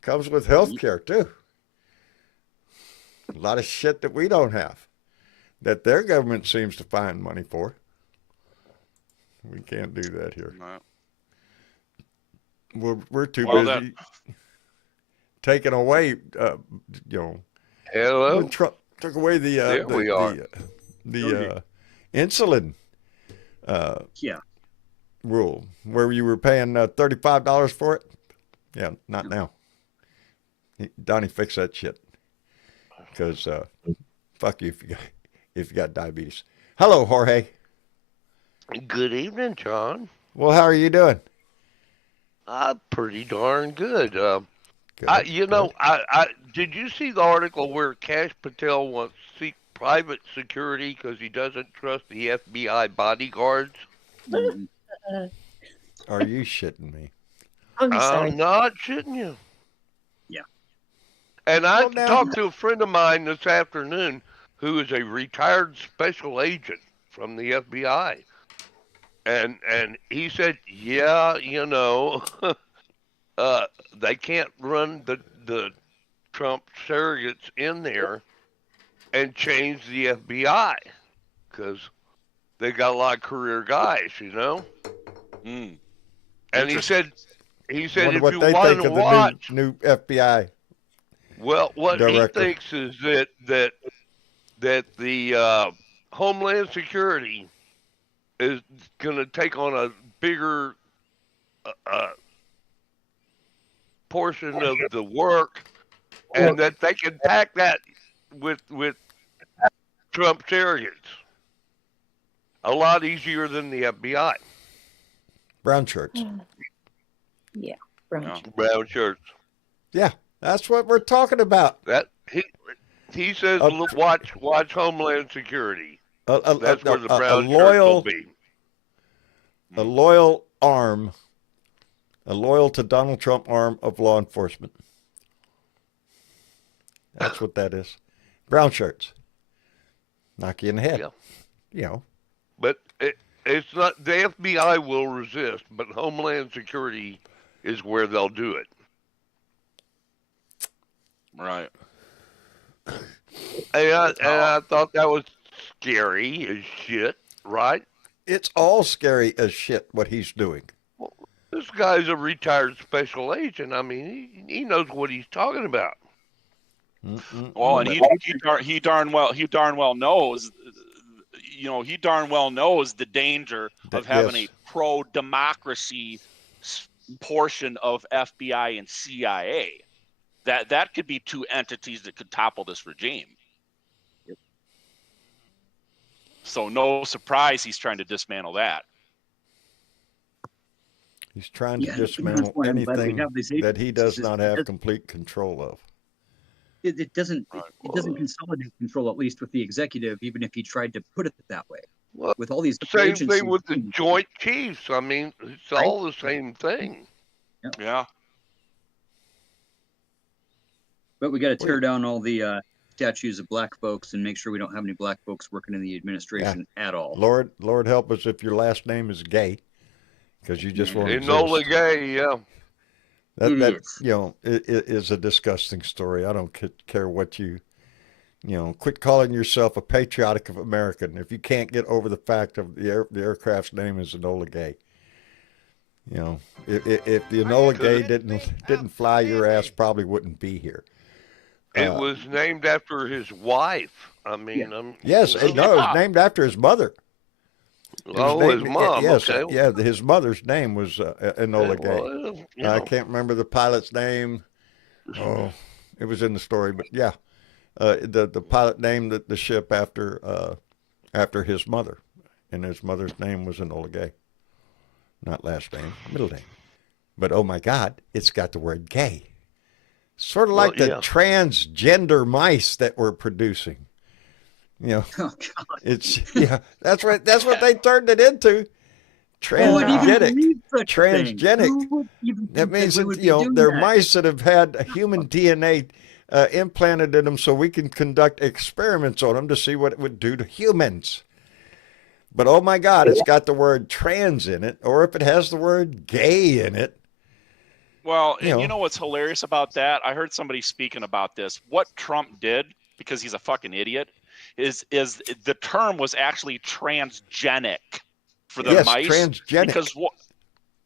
Comes with health care, too. A lot of shit that we don't have, that their government seems to find money for. We can't do that here. No. We're too Well, busy taking away, Hello. when Trump took away There we are. the insulin Yeah. rule, where you were paying $35 for it. Yeah, not now. Donnie, fix that shit. Because fuck you if you got diabetes. Hello, Jorge. Good evening, John. Well, how are you doing? Pretty darn good. Good, I good. did you see the article where Kash Patel wants to seek private security because he doesn't trust the FBI bodyguards? Mhm. Are you shitting me? I'm sorry. I'm not shitting you. Yeah. And I Well, now- talked to a friend of mine this afternoon who is a retired special agent from the FBI. And he said, yeah, they can't run the Trump surrogates in there and change the FBI because they got a lot of career guys, Mm. And he said Wonder if what you they want think to of watch, the new FBI. well, what director. he thinks is that the Homeland Security is going to take on a bigger portion of the work, and that they can pack that with Trump surrogates a lot easier than the FBI. Brown shirts. Yeah. Brown. No. Brown shirts. Yeah, that's what we're talking about. That he says, look, watch Homeland Security. That's where the brown shirts will be. A loyal arm, a loyal to Donald Trump arm of law enforcement. That's what that is. Brown shirts. Knock you in the head. Yeah. But it's not, the FBI will resist, but Homeland Security is where they'll do it. Right. And I thought that was scary as shit, right? It's all scary as shit what he's doing. This guy's a retired special agent. I mean, he knows what he's talking about. Well, and he darn well knows, he darn well knows the danger of having Yes. a pro-democracy portion of FBI and CIA. That could be two entities that could topple this regime. So no surprise he's trying to dismantle that. He's trying to Yeah, dismantle that's why I'm glad we anything have these that he does agencies. not have complete control of. It doesn't Right. it doesn't consolidate control, at least with the executive, even if he tried to put it that way. Well, With all these same agencies, thing with the Joint Chiefs. I mean, it's all the same thing. Yeah. but we got to tear down all the statues of black folks and make sure we don't have any black folks working in the administration at all. Lord help us if your last name is gay, because you just won't Enola exist. Gay, yeah. That Yes. it is a disgusting story. I don't care what you Quit calling yourself a patriotic American if you can't get over the fact of the aircraft's name is Enola Gay. If the Enola Gay didn't fly, your ass probably wouldn't be here. It was named after his wife. I mean, yes, it was named after his mother. His mom. Yes, okay. yeah, his mother's name was Enola Gay. I can't remember the pilot's name. Oh, it was in the story, but yeah, the pilot named the ship after his mother, and his mother's name was Enola Gay. Not last name, middle name. But oh my God, it's got the word gay. Sort of like the transgender mice that we're producing. Oh, God. That's right. That's what they turned it into. Transgenic. Transgenic. That means that they're mice that have had human DNA implanted in them, so we can conduct experiments on them to see what it would do to humans. But oh my God, it's got the word trans in it, or if it has the word gay in it. Well, and you know what's hilarious about that? I heard somebody speaking about this. What Trump did, because he's a fucking idiot, is the term was actually transgenic for the mice. Transgenic. Because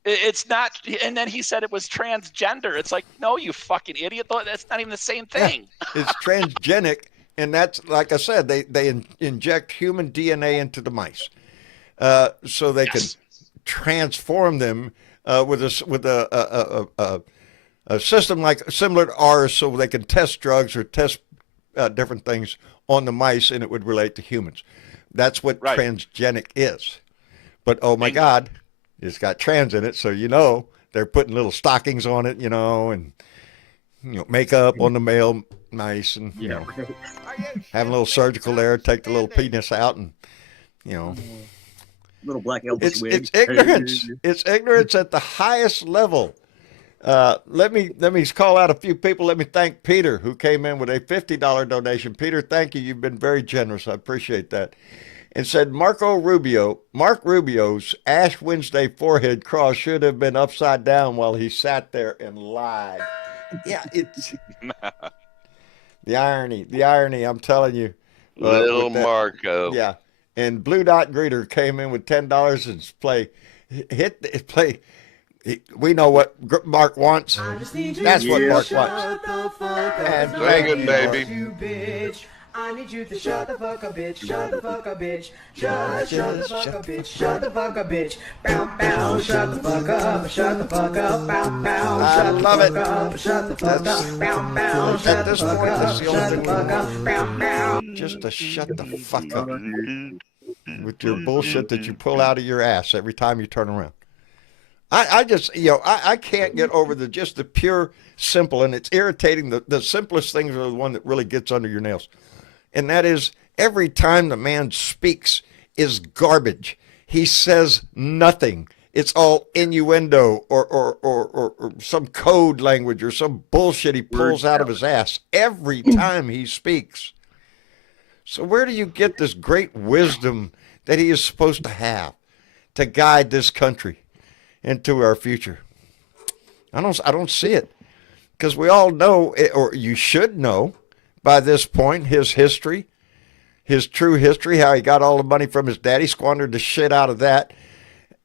it's not, and then he said it was transgender. It's like, no, you fucking idiot. That's not even the same thing. Yeah, it's transgenic, and that's, like I said, they inject human DNA into the mice. So they can transform them with a system similar to ours, so they can test drugs or test different things on the mice, and it would relate to humans. That's what transgenic is. But oh my God, it's got trans in it, so they're putting little stockings on it, and makeup on the male mice, and having a little surgical there, take the little penis out, and little black Elvis wig. It's ignorance. It's ignorance at the highest level. Let me call out a few people. Let me thank Peter, who came in with a $50 donation. Peter, thank you. You've been very generous. I appreciate that. And said Mark Rubio's Ash Wednesday forehead cross should have been upside down while he sat there and lied. Yeah, it's the irony. I'm telling you, little Marco. Yeah. And Blue Dot Greeter came in with $10 and play. We know what Mark wants. That's what Mark wants. And sing it, baby. I need you to shut the fuck up, bitch. Shut the fuck up, bitch. Shut the fuck up, bitch. Shut the fuck up, bitch. Bow, bow. Shut the fuck up. Shut the fuck up. Bow, bow. I love it. Shut the fuck up. Bow, bow. At this point, that's the only thing we want. Bow, bow. Just to shut the fuck up with your bullshit that you pull out of your ass every time you turn around. I just, I can't get over the pure simple, and it's irritating. The simplest things are the one that really gets under your nails. And that is, every time the man speaks is garbage. He says nothing. It's all innuendo or some code language or some bullshit he pulls out of his ass every time he speaks. So where do you get this great wisdom that he is supposed to have to guide this country into our future? I don't see it, because we all know, or you should know by this point, his history, his true history, how he got all the money from his daddy, squandered the shit out of that.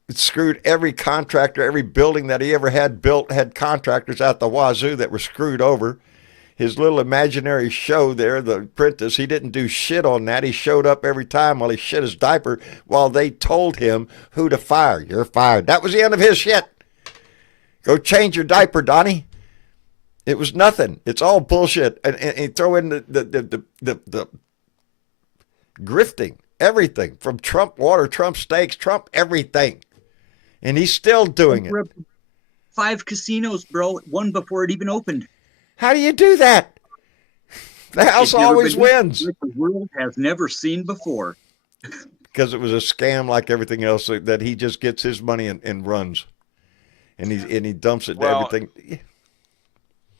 It screwed every contractor, every building that he ever had built had contractors out the wazoo that were screwed over. His little imaginary show there, The Apprentice, he didn't do shit on that. He showed up every time while he shit his diaper while they told him who to fire. You're fired. That was the end of his shit. Go change your diaper, Donnie. It was nothing. It's all bullshit. And throw in the grifting, everything from Trump water, Trump steaks, Trump everything. And he's still doing it. 5 casinos, bro. One before it even opened. How do you do that? The house always wins. The world has never seen before. Because it was a scam like everything else that he just gets his money and runs. And he dumps it to everything.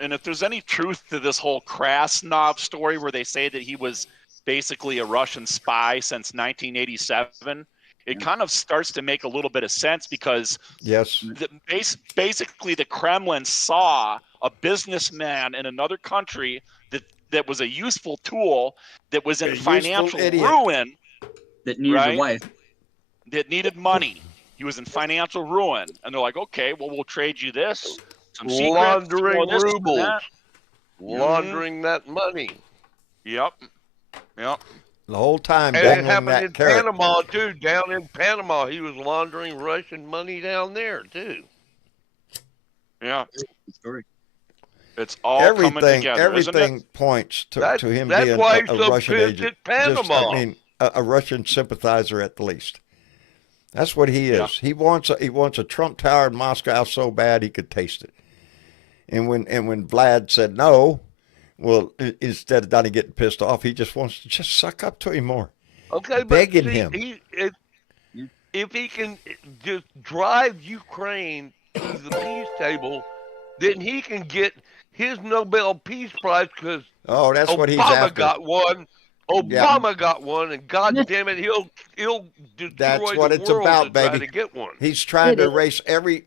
And if there's any truth to this whole Krasnov story where they say that he was basically a Russian spy since 1987, it kind of starts to make a little bit of sense, because basically the Kremlin saw a businessman in another country that that was a useful tool that was A in useful financial idiot. ruin, That needed Right? a wife. that needed money. He was in financial ruin. And they're like, okay, well, we'll trade you this, some secrets, Laundering more this, more rubles. that. Laundering that money. Yep. Yep. The whole time And it dangling happened that in carrot. Panama, too. Down in Panama, he was laundering Russian money down there, too. Yeah. Story. It's all coming together, isn't it? Everything points to him That's being why a he's so Russian pissed agent. at Panama. A Russian sympathizer at the least. That's what he is. Yeah. He wants a Trump Tower in Moscow so bad he could taste it. And when Vlad said no, well, instead of Donnie getting pissed off, he just wants to just suck up to him more. Okay, but Begging see, him. If he can just drive Ukraine to the peace table, then he can get his Nobel Peace Prize because Oh, that's what he's Obama after. got one. Obama got one, and God damn it, he'll destroy That's what the it's world about, to try baby. to get one. He's trying to It is. erase every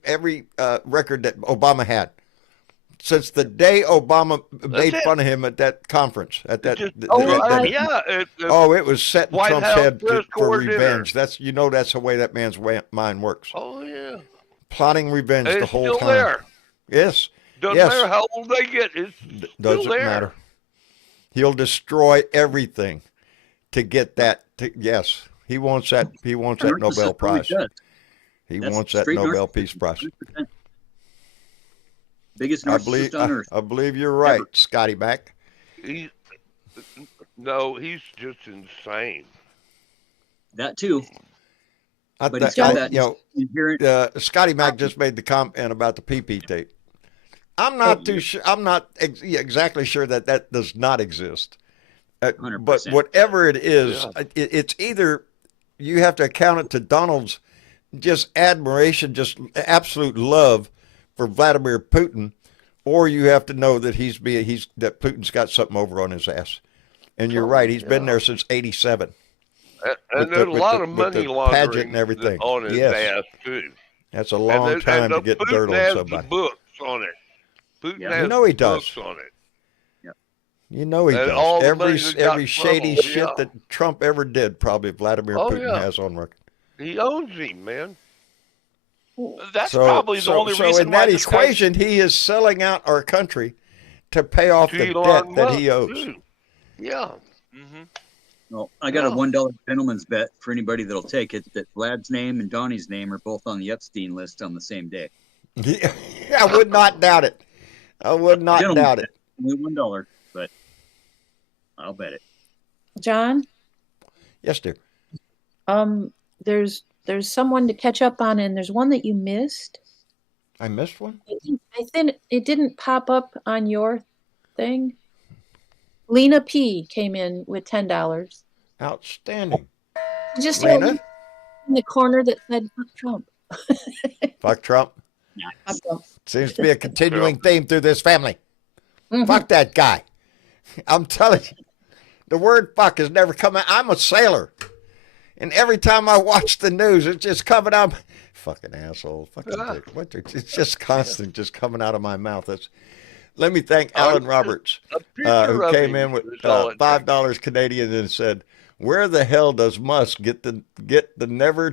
record that Obama had. Since the day Obama made it. fun of him at that conference, at that, Just Oh, drive- right. oh, it was setting White Trump's House head press for corps dinner. revenge. That's the way that man's mind works. Oh yeah, Plotting revenge and the it's whole still time. there. Yes, Doesn't Yes. matter how old they get, it's still doesn't there. matter. He'll destroy everything to get that. Yes, he wants that. He wants that Nobel Narcissist really Prize. does. He That's wants that straight Nobel narcissism, Peace Prize. 100%. Biggest I narcissist on earth. believe you're right, Ever. Scotty Mac. He's just insane. That too. I But thi- he's got I- that you know, inherent. Scotty Mac just made the comment about the PP tape. I'm not too sure. I'm not exactly sure that does not exist. But 100%. whatever it is, Yeah. it's either you have to account it to Donald's just admiration, just absolute love for Vladimir Putin, or you have to know that that Putin's got something over on his ass. And you're right. He's been there since '87. And there's a lot of money pageant laundering and everything. on his Yes. ass too. That's a long time to get Putin dirt on has somebody. The books on it. Putin Yeah. has You know he the does. books on it. You know he And does. all the money that got Every shady funneled, shit yeah. that Trump ever did, probably Vladimir Oh, Putin yeah. has on record. He owns him, man. That's probably the only so reason in why that this guy's equation, he is selling out our country to pay off To the Elon debt that he Musk, owes. too. Yeah. Well, I got a Yeah. $1 gentleman's bet for anybody that'll take it that Vlad's name and Donnie's name are both on the Epstein list on the same day. Yeah, I would not doubt it. I would not Gentleman's doubt bet. it. Only $1, but I'll bet it. John, Yes, dear. there's someone to catch up on, and there's one that you missed. I missed one? I think it didn't pop up on your thing. Lena P came in with $10. Outstanding. Just Lena? in the corner that said "Fuck Trump." Fuck Trump. Fuck Trump. Seems to be a continuing theme through this family. Mhm. Fuck that guy. I'm telling you, the word fuck has never come out. I'm a sailor. And every time I watch the news, it's just coming out. Fucking asshole. Fucking dick. It's just constant, just coming out of my mouth. Let me thank Alan Roberts, who came in with $5 Canadian and said, "Where the hell does Musk get the never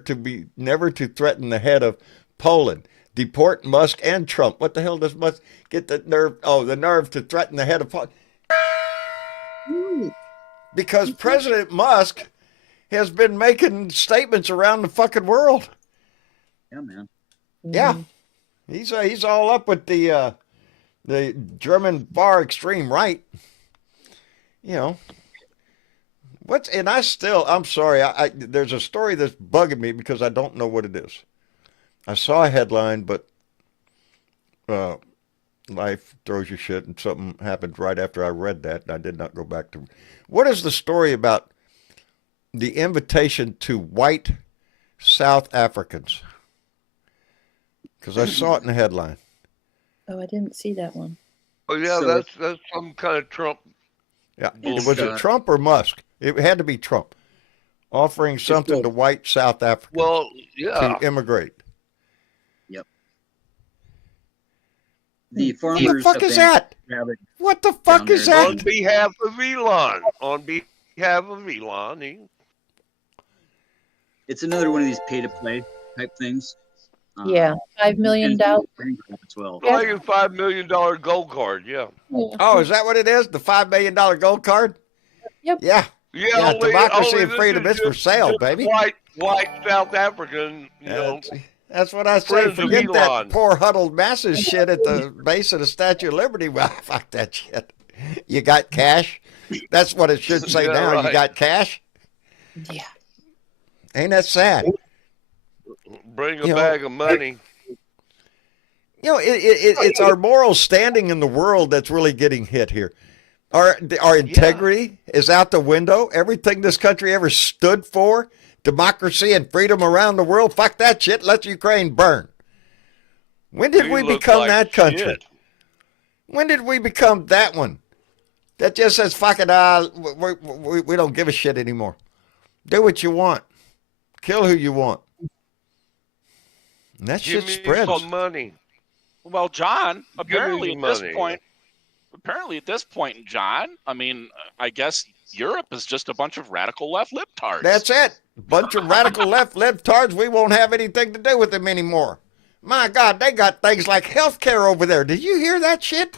to threaten the head of Poland? Deport Musk and Trump. What the hell does Musk get the nerve? Oh, the nerve to threaten the head of Poland." Because President Musk has been making statements around the fucking world. Yeah, man. Yeah, he's all up with the German far extreme right. You know I'm sorry. There's a story that's bugging me because I don't know what it is. I saw a headline, but life throws you shit, and something happened right after I read that, and I did not go back to. What is the story about the invitation to white South Africans? Because I saw it in the headline. Oh, I didn't see that one. Oh yeah, So- that's some kind of Trump. Yeah, It's, was it Trump or Musk? It had to be Trump, offering something to white South Africans Well, yeah. to immigrate. The What farmers the fuck have is been that? rabid What the fuck down is there. On that? behalf of Elon. On behalf of Elon. It's another one of these pay-to-play type things. Yeah, $5 million. And as well. It's like a $5 million gold card, yeah. Oh, is that what it is? The $5 million gold card? Yep. Yeah. Yeah, Yeah, only, democracy only and this freedom is is for just- sale, just baby. White South African, That's what I say. Friends of Forget that Elon. poor huddled masses shit at the base of the Statue of Liberty. Well, fuck that shit. You got cash? That's what it should say Yeah, now. You right. got cash? Yeah. Ain't that sad? bring a You know, bag of money. You know, it's our moral standing in the world that's really getting hit here. Our integrity is out the window. Everything this country ever stood for, democracy and freedom around the world, fuck that shit. Let Ukraine burn. When did we look become like that country? shit. When did we become that one? That just says, fuck it, we don't give a shit anymore. Do what you want. Kill who you want. And that Give shit me spreads. some money. Well, John, apparently some at this money. point, John, I mean, I guess Europe is just a bunch of radical left libtards. That's it. Bunch of radical left libtards. We won't have anything to do with them anymore. My God, they got things like health care over there. Did you hear that shit?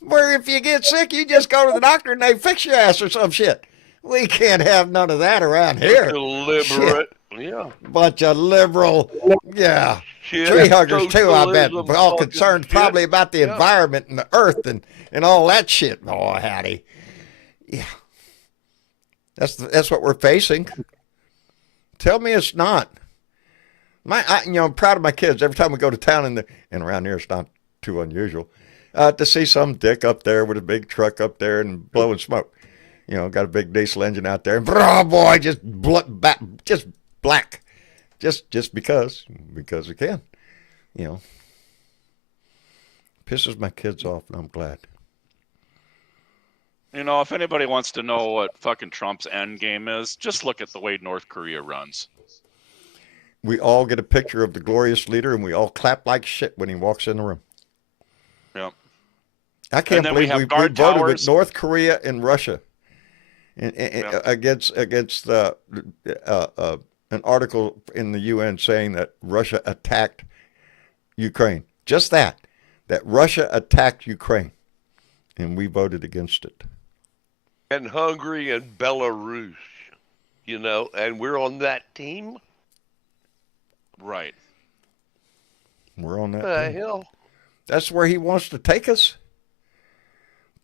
Where if you get sick, you just go to the doctor and they fix your ass or some shit. We can't have none of that around here. Deliberate. Yeah. Bunch of liberal, yeah. Shit. Tree huggers too, I bet. Socialism, All fucking concerned shit. probably about the Yeah. environment and the earth and all that shit. Oh, howdy. Yeah. That's what we're facing. Tell me it's not. I'm proud of my kids. Every time we go to town and around here, it's not too unusual to see some dick up there with a big truck up there and blowing smoke. Got a big diesel engine out there, and oh boy, just black, just because we can. Pisses my kids off, and I'm glad. If anybody wants to know what fucking Trump's end game is, just look at the way North Korea runs. We all get a picture of the glorious leader, and we all clap like shit when he walks in the room. Yeah. I can't then we believe have we guard voted with towers. North Korea and Russia Yeah. against an article in the UN saying that Russia attacked Ukraine. Just that Russia attacked Ukraine, and we voted against it. And Hungary and Belarus, and we're on that team. Right. We're on that. The team. hell? That's where he wants to take us.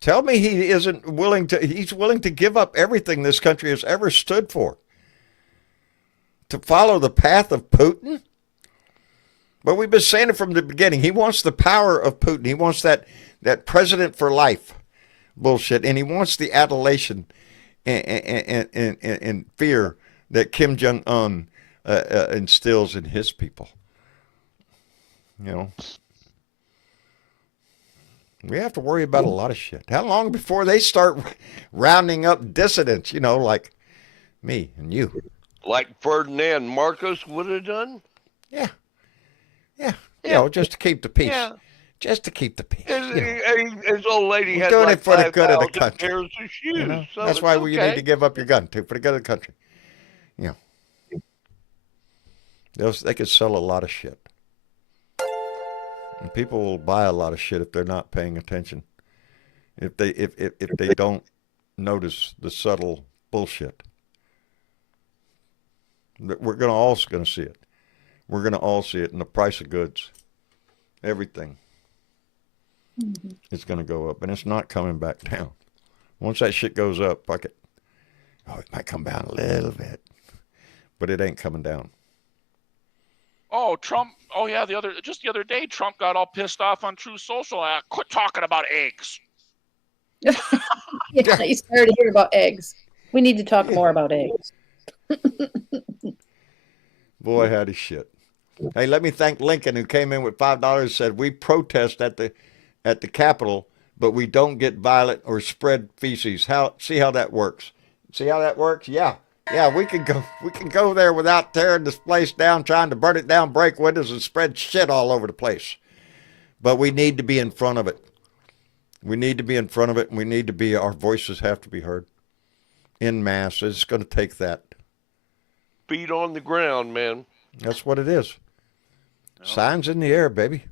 Tell me he isn't willing to. He's willing to give up everything this country has ever stood for to follow the path of Putin. But we've been saying it from the beginning. He wants the power of Putin. He wants that president for life bullshit, and he wants the adulation and fear that Kim Jong-un instills in his people. We have to worry about a lot of shit. How long before they start rounding up dissidents, like me and you? Like Ferdinand Marcos would have done? Yeah. Just to keep the peace. Yeah. Just to keep the peace. His old lady We're had doing like it for the good of the 5,000 country. pairs of shoes. So That's it's why you okay. need to give up your gun, too, for the good of the country. They could sell a lot of shit. And people will buy a lot of shit if they're not paying attention. If they don't notice the subtle bullshit. We're all going to see it. We're going to all see it in the price of goods. Everything. It's going to go up, and it's not coming back down. Once that shit goes up, fuck it. Oh, it might come down a little bit, but it ain't coming down. Oh, Trump. Oh, yeah. The other day, Trump got all pissed off on True Social. Quit talking about eggs. Yeah, he's tired of hearing about eggs. We need to talk more about eggs. Boy, howdy shit. Hey, let me thank Lincoln, who came in with $5 and said, we protest at the Capitol, but we don't get violent or spread feces. See how that works? See how that works? Yeah. Yeah, we can go there without tearing this place down, trying to burn it down, break windows, and spread shit all over the place. But we need to be in front of it. We need to be in front of it, and we need to be, our voices have to be heard in mass. It's going to take that. Feet on the ground, man. That's what it is. Signs in the air, baby.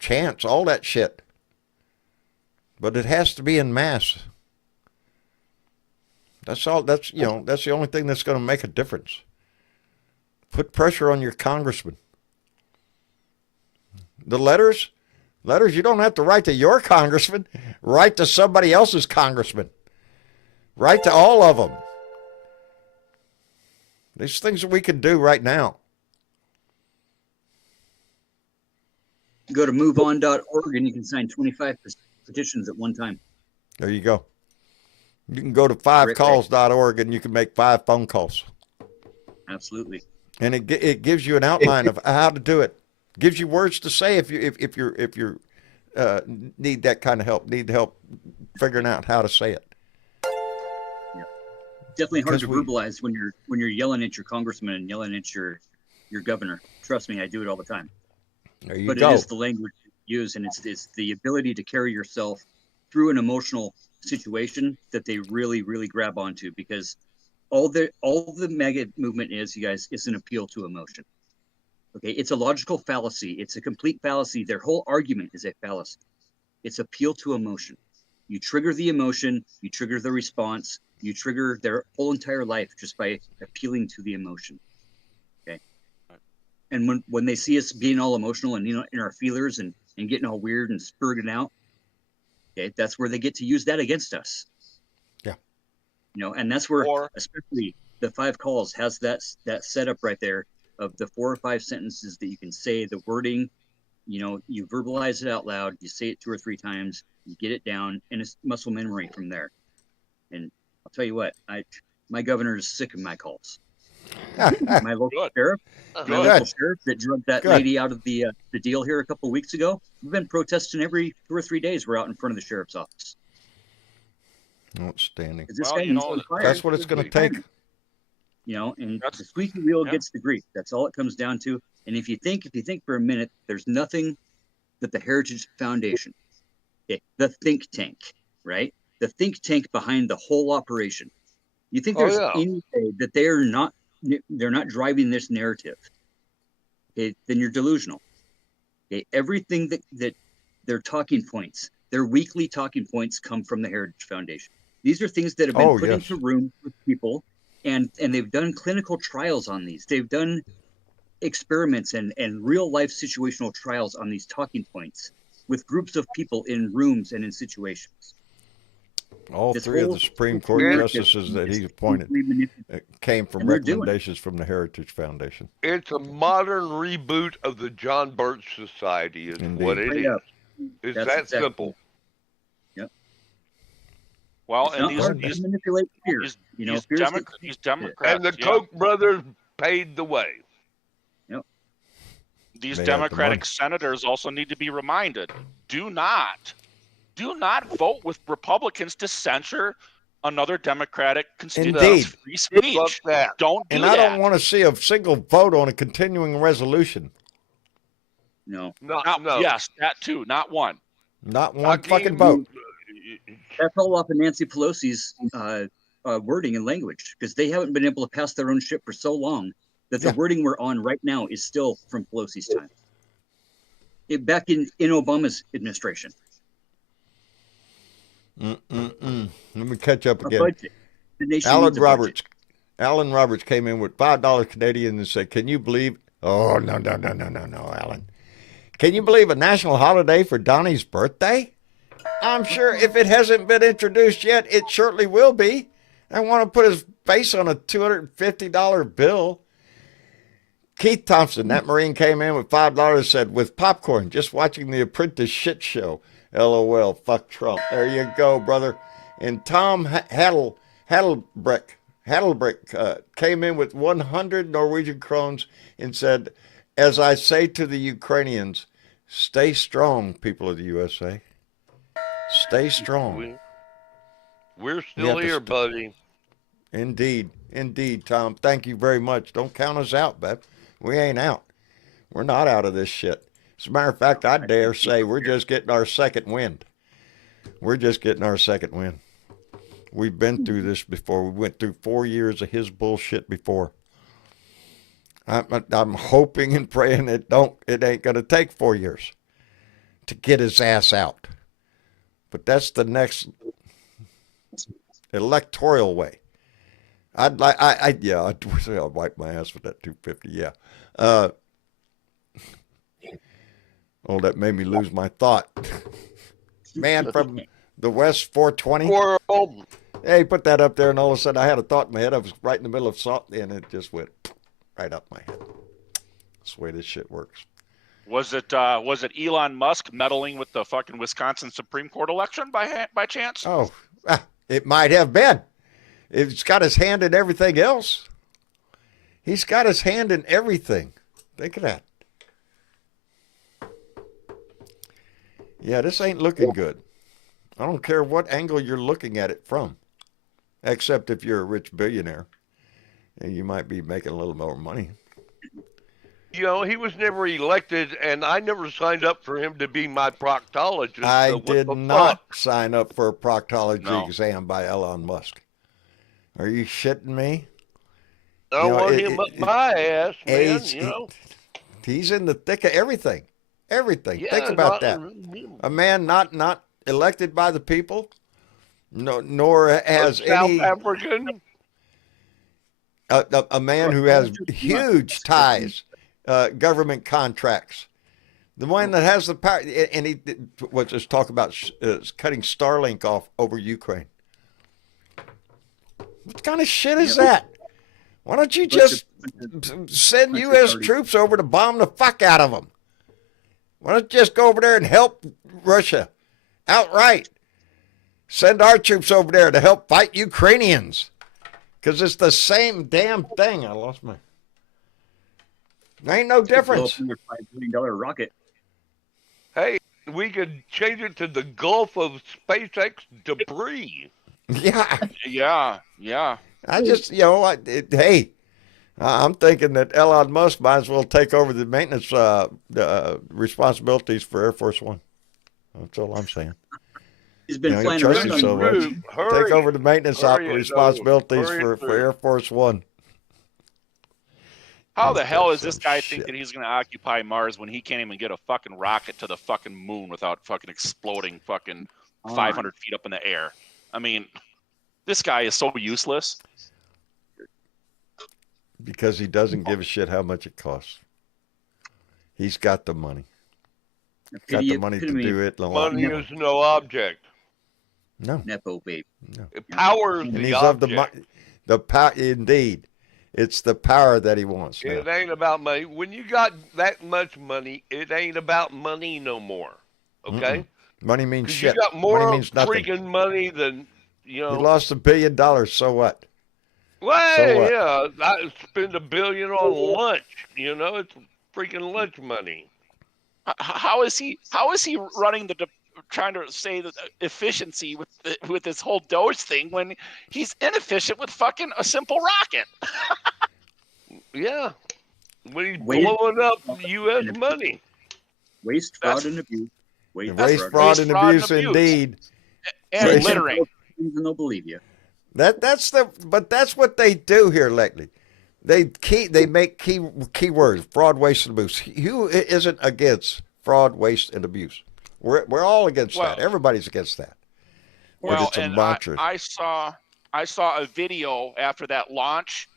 Chants, all that shit. But it has to be in mass. That's all. That's the only thing that's going to make a difference. Put pressure on your congressman. The letters, you don't have to write to your congressman. Write to somebody else's congressman. Write to all of them. These things that we can do right now. Go to moveon.org and you can sign 25 petitions at one time. There you go. You can go to 5calls.org and you can make 5 phone calls. Absolutely. And it gives you an outline of how to do it. Gives you words to say if you need that kind of help, need help figuring out how to say it. Yeah. Definitely hard to verbalize when you're yelling at your congressman and yelling at your governor. Trust me, I do it all the time. There you but go. It is the language you use, and it's the ability to carry yourself through an emotional situation that they really, really grab onto, because all the MAGA movement is, you guys, is an appeal to emotion. Okay, it's a logical fallacy. It's a complete fallacy. Their whole argument is a fallacy. It's appeal to emotion. You trigger the emotion, you trigger the response, you trigger their whole entire life just by appealing to the emotion. Okay. And when they see us being all emotional and, in our feelers and getting all weird and spurting out, okay, that's where they get to use that against us. Yeah. And that's where especially the 5 calls has that setup right there of the 4 or 5 sentences that you can say, the wording, you verbalize it out loud, you say it 2 or 3 times, you get it down, and it's muscle memory from there. And I'll tell you what, my governor is sick of my calls. My local sheriff that drugged that lady out of the deal here a couple of weeks ago. We've been protesting every 2 or 3 days. We're out in front of the sheriff's office. Outstanding. That's what it's going to take. And the squeaky wheel gets the grease. That's all it comes down to. And if you think for a minute, there's nothing that the Heritage Foundation, the think tank, right? The think tank behind the whole operation. You think there's any way that they're not driving this narrative? Okay, then you're delusional. Okay, everything that their talking points, their weekly talking points, come from the Heritage Foundation. These are things that have been put into rooms with people, and they've done clinical trials on these. They've done experiments and real life situational trials on these talking points with groups of people in rooms and in situations. All 3 of the Supreme Court justices that he appointed came from recommendations from the Heritage Foundation. It's a modern reboot of the John Birch Society is what it is. It's that simple. Yep. Well, and these manipulate fear. These Democrats. And the Koch brothers paid the way. Yep. These Democratic senators also need to be reminded, do not vote with Republicans to censure another Democratic constituent's free speech. Don't do that. And I don't want to see a single vote on a continuing resolution. No. Yes, that too. Not one. Not one fucking vote. That's all off of Nancy Pelosi's wording and language, because they haven't been able to pass their own shit for so long that the wording we're on right now is still from Pelosi's time. Back in Obama's administration. Let me catch up again. Alan Roberts came in with $5 Canadian and said, "Can you believe?" Oh, no, Alan. Can you believe a national holiday for Donnie's birthday? I'm sure if it hasn't been introduced yet, it surely will be. I want to put his face on a $250 bill. Keith Thompson, that Marine, came in with $5 and said, "With popcorn, just watching the Apprentice shit show. LOL, fuck Trump." There you go, brother. And Tom Hadelbrick came in with 100 Norwegian krones and said, "As I say to the Ukrainians, stay strong, people of the USA. Stay strong." We're still here, buddy. Indeed, Tom. Thank you very much. Don't count us out, Beth. We ain't out. We're not out of this shit. As a matter of fact, I dare say we're just getting our second wind. We're just getting our second wind. We've been through this before. We went through 4 years of his bullshit before. I'm hoping and praying it ain't going to take 4 years to get his ass out. But that's the next electoral way. I'd wipe my ass with that 250. Yeah. That made me lose my thought. Man from the West 420. Hey, put that up there, and all of a sudden I had a thought in my head. I was right in the middle of something, and it just went right up my head. That's the way this shit works. Was it Elon Musk meddling with the fucking Wisconsin Supreme Court election by chance? Oh, it might have been. It's got his hand in everything else. He's got his hand in everything. Think of that. Yeah, this ain't looking good. I don't care what angle you're looking at it from, except if you're a rich billionaire. And you might be making a little more money. You know, he was never elected, and I never signed up for him to be my proctologist. I did not sign up for a proctology exam by Elon Musk. Are you shitting me? I want him up my ass, man, He's in the thick of everything. Everything. Yeah, Think about that. A man not elected by the people, nor has South any African. A man who has huge ties, government contracts. The one that has the power, and he was just talk about cutting Starlink off over Ukraine. What kind of shit is that? Why don't you just send U.S. troops over to bomb the fuck out of them? Why don't you just go over there and help Russia outright? Send our troops over there to help fight Ukrainians. Because it's the same damn thing. I lost my... There ain't no difference. $5 billion rocket. Hey, we could change it to the Gulf of SpaceX debris. Yeah. Yeah. I just, I'm thinking that Elon Musk might as well take over the maintenance responsibilities for Air Force One. That's all I'm saying. He's been flying trust around him so much. Take over the maintenance responsibilities for Air Force One. How the hell is this guy think that he's going to occupy Mars when he can't even get a fucking rocket to the fucking moon without fucking exploding fucking 500 feet up in the air? I mean, this guy is so useless. Because he doesn't give a shit how much it costs. He's got the money. Got the money to do it. Money is no object. No. Nepo baby. No. It powers and the he's object. Of the power. Indeed, it's the power that he wants. It ain't about money. When you got that much money, it ain't about money no more. Okay. Money means shit. You got more money means nothing. freaking money than He lost $1 billion. So what? Well, So what? yeah, I spend $1 billion on lunch. It's freaking lunch money. How is he running trying to say the efficiency with this whole Doge thing when he's inefficient with fucking a simple rocket? Yeah, when he's blowing up U.S. money. Waste, fraud, and abuse. Waste, fraud, and abuse, indeed. And littering. Even they'll believe you. That's what they do here lately. They make key words: fraud, waste, and abuse. Who isn't against fraud, waste, and abuse? We're all against that. Everybody's against that. Well, it's a and mantra. I saw a video after that launch.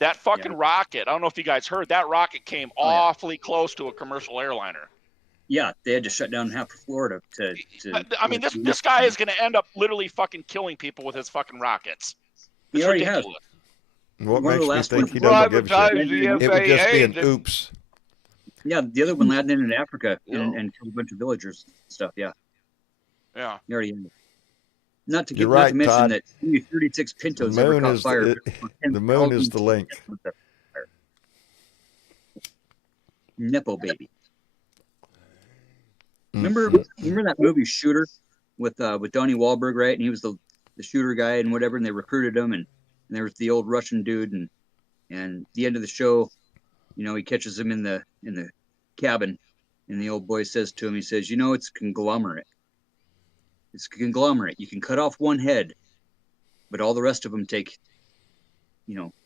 That fucking rocket. I don't know if you guys heard. That rocket came awfully close to a commercial airliner. Yeah, they had to shut down half of Florida to I mean, this guy is going to end up literally fucking killing people with his fucking rockets. He already has. What makes me think he doesn't give a shit? It would just be an oops. Yeah, the other one landed in Africa and killed a bunch of villagers and stuff. Yeah. Yeah. He already ended. Not to right, mention Todd. that only 36 Pintos ever caught fire. The moon is the link. Nepo baby. Remember that movie Shooter with Donnie Wahlberg, right? And he was the shooter guy and whatever, and they recruited him, and there was the old Russian dude, and at the end of the show, he catches him in the cabin, And the old boy says to him, he says, it's conglomerate. It's conglomerate. You can cut off one head, but all the rest of them take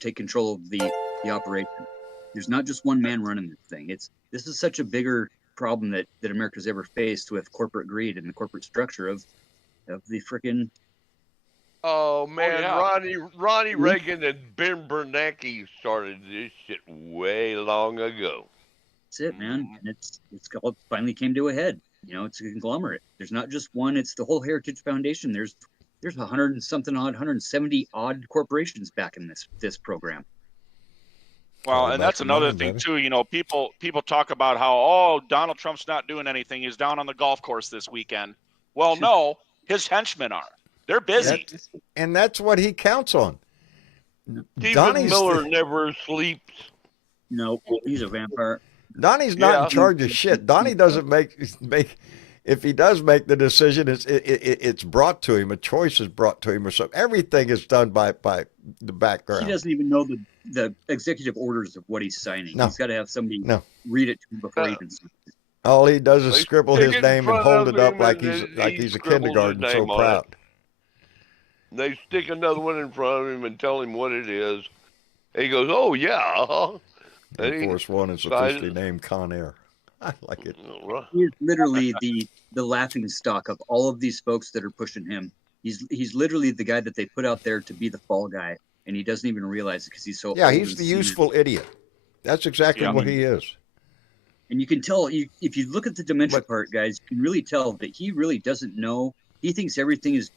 control of the operation. There's not just one man running this thing. This is such a bigger problem that America's ever faced with corporate greed and the corporate structure of the frickin'. Oh man, yeah. Ronnie Reagan and Ben Bernanke started this shit way long ago. That's it, man. And it's finally came to a head. It's a conglomerate. There's not just one. It's the whole Heritage Foundation. There's 170 odd corporations back in this program. Well, and that's another thing too. People talk about how Donald Trump's not doing anything. He's down on the golf course this weekend. Well, no, his henchmen are. They're busy, and that's what he counts on. Stephen Miller never sleeps. No, he's a vampire. Donnie's not in charge of shit. Donnie doesn't make. If he does make the decision, it's brought to him. A choice is brought to him, or something. Everything is done by the background. He doesn't even know the executive orders of what he's signing. No. He's got to have somebody read it to him before he can sign it. All he does is scribble his name and hold it up like he's a kindergarten, so proud. They stick another one in front of him and tell him what it is. And he goes, "Oh yeah." And Force One is officially named Con Air. I like it. He is literally the laughing stock of all of these folks that are pushing him. He's literally the guy that they put out there to be the fall guy, and he doesn't even realize it because he's so. Yeah, he's the useful idiot. That's exactly what he is. And you can tell if you look at the dementia part, guys, you can really tell that he really doesn't know. He thinks everything is.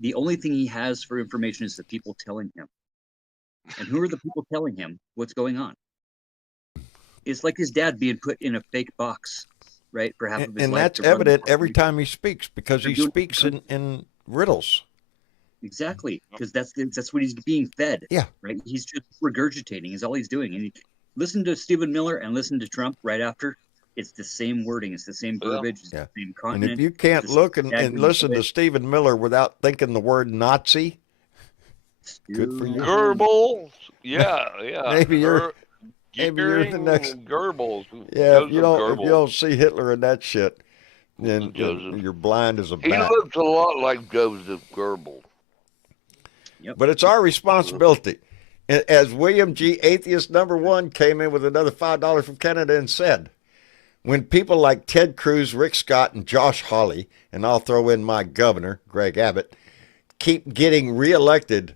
The only thing he has for information is the people telling him. And who are the people telling him what's going on? It's like his dad being put in a fake box, right, for half of his life. And that's evident every time he speaks because he speaks in riddles. Exactly, because that's what he's being fed. Yeah. Right? He's just regurgitating is all he's doing. And listen to Stephen Miller and listen to Trump right after. It's the same wording. It's the same verbiage. It's the same content. And if you can't look and listen to Stephen Miller without thinking the word Nazi, good for you. Goebbels. Yeah. Maybe you're the next. Goebbels. Yeah, if you don't see Hitler in that shit, then you're blind as a bat. He looks a lot like Joseph Goebbels. Yep. But it's our responsibility. As William G. Atheist #1 came in with another $5 from Canada and said, when people like Ted Cruz, Rick Scott, and Josh Hawley, and I'll throw in my governor, Greg Abbott, keep getting reelected,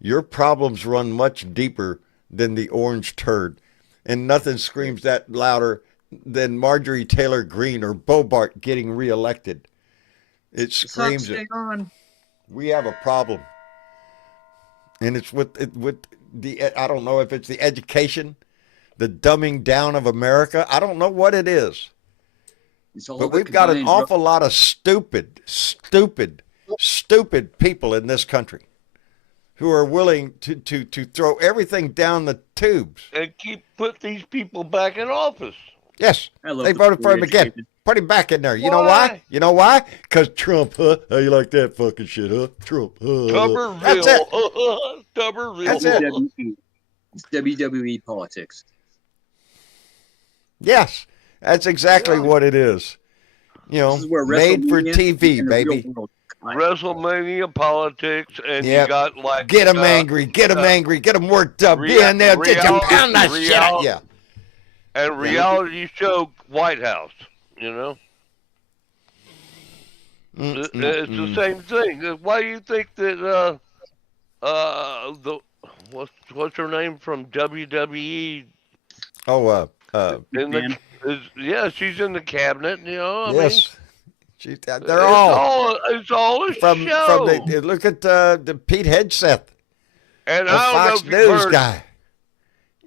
your problems run much deeper than the orange turd. And nothing screams that louder than Marjorie Taylor Greene or Bobart getting reelected. It screams it. We have a problem. And it's with the, I don't know if it's the education, the dumbing down of America. I don't know what it is. But we've got an awful lot of stupid people in this country who are willing to throw everything down the tubes. And put these people back in office. Yes, they voted for him again. Put him back in there. You know why? You know why? Because Trump, huh? How you like that fucking shit, huh? Trump, Tuberville. That's it. Tuberville. That's it. It's WWE politics. Yes, that's exactly what it is. You know, made for TV, baby. WrestleMania politics, and you got like get them angry, get them worked up, be in there, pound that shit at you. And reality show White House, you know. It's the same thing. Why do you think that what's her name from WWE? Oh, she's in the cabinet. You know, I mean, they're all. It's all a show. Look at the Pete Hegseth, and the Fox News guy.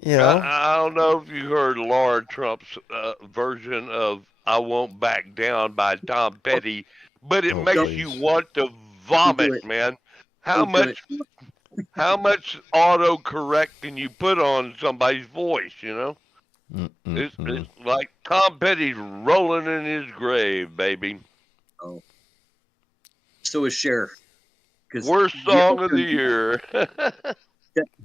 You know, I don't know if you heard Laura Trump's version of "I Won't Back Down" by Tom Petty, but it makes you want to vomit, man. How much autocorrect can you put on somebody's voice? You know. It's like Tom Petty's rolling in his grave, baby. Oh. So is Cher. Worst song of the year.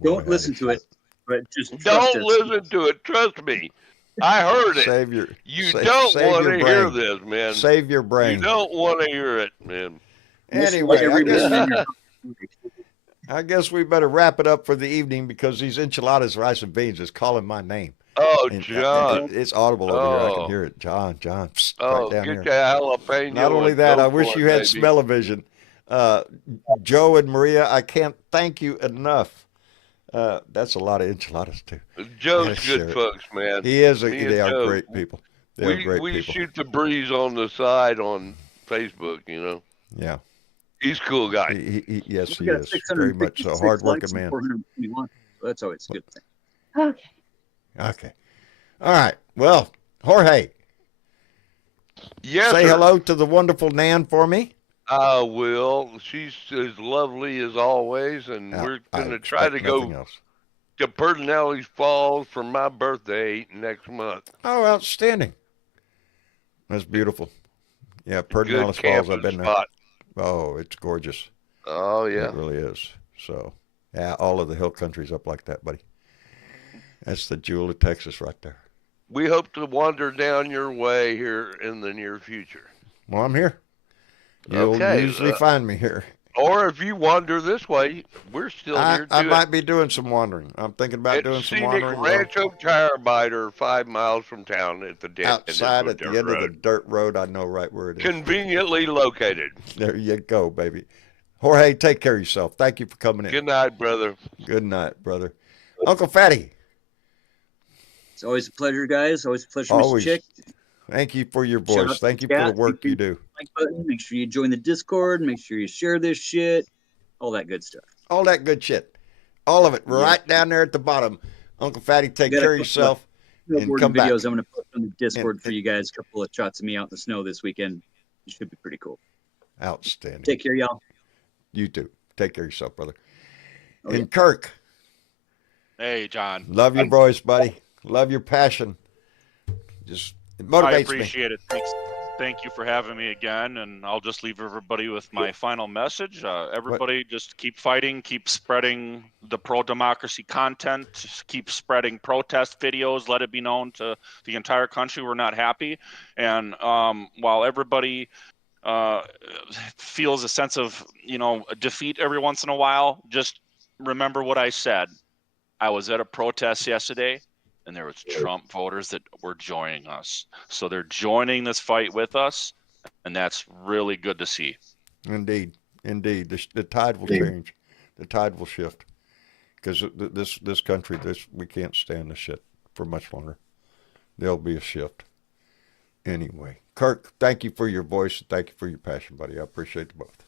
Don't listen to it, but just don't listen to it. Trust me. I heard it. Save your. You sa- don't save want your to hear brain. this, man. Save your You brain. don't want to hear it, man. Anyway, Every I guess we better wrap it up for the evening because these enchiladas, rice and beans is calling my name. Oh, And, John. it's audible over here. I can Oh. hear it. John, psst, Oh, right down get here. that jalapeno. Not only and that, go I wish for you it, had baby. smell-o-vision. Joe and Maria, I can't thank you enough. That's a lot of enchiladas too. Joe's Yeah, good sure. folks, man. He is. Me and They are Joe, great people. They are great we people. shoot the breeze on the side on Facebook, you know. Yeah. He's a cool guy. Yes, he We got is. Very much so. 656 Hard-working likes and man. 421. So that's always a good thing. Okay. Okay. All right. Well, Jorge, Yes, say sir. hello to the wonderful Nan for me. I will. She's as lovely as always, and we're I going to try to expect nothing go else. to Pedernales Falls for my birthday next month. Oh, outstanding. That's beautiful. Yeah, Pedernales Good Falls. camping I've been there. spot. Oh, it's gorgeous. Oh, yeah. It really is. So, yeah, all of the hill country's up like that, buddy. That's the jewel of Texas right there. We hope to wander down your way here in the near future. Well, I'm here. You'll Okay, usually find me here. Or if you wander this way, we're still here too. I might be doing some wandering. I'm thinking about doing some Scenic wandering. Rancho Tire Biter, 5 miles from town at the Outside at the end road. of the dirt road, I know right where it is. Conveniently located. There you go, baby. Jorge, take care of yourself. Thank you for coming in. Good night, brother. Good night, brother. Uncle Fatty. It's always a pleasure, guys. Always a pleasure, Always. Mr. Chick. Thank you for your Shout out voice. to Thank the you for the chat. work you do. Like button. Make sure you join the Discord. Make sure you share this shit. All that good stuff. All that good shit. All of it. Right down there at the bottom. Uncle Fatty, take care of yourself and come back. Videos I'm going to put on the Discord for you guys. A couple of shots of me out in the snow this weekend. It should be pretty cool. Outstanding. Take care, y'all. You too. Take care of yourself, brother. Oh, And yeah. Kirk, Hey, John. love your voice, buddy. Love your passion. Just it motivates I me. appreciate it. Thank you for having me again, and I'll just leave everybody with my final message. Everybody just keep fighting, keep spreading the pro-democracy content, keep spreading protest videos, let it be known to the entire country we're not happy. And while everybody feels a sense of, defeat every once in a while, just remember what I said. I was at a protest yesterday, and there was Trump voters that were joining us. So they're joining this fight with us, and that's really good to see. Indeed. The tide will change. The tide will shift. Because this country, we can't stand this shit for much longer. There'll be a shift. Anyway, Kirk, thank you for your voice. And thank you for your passion, buddy. I appreciate you both.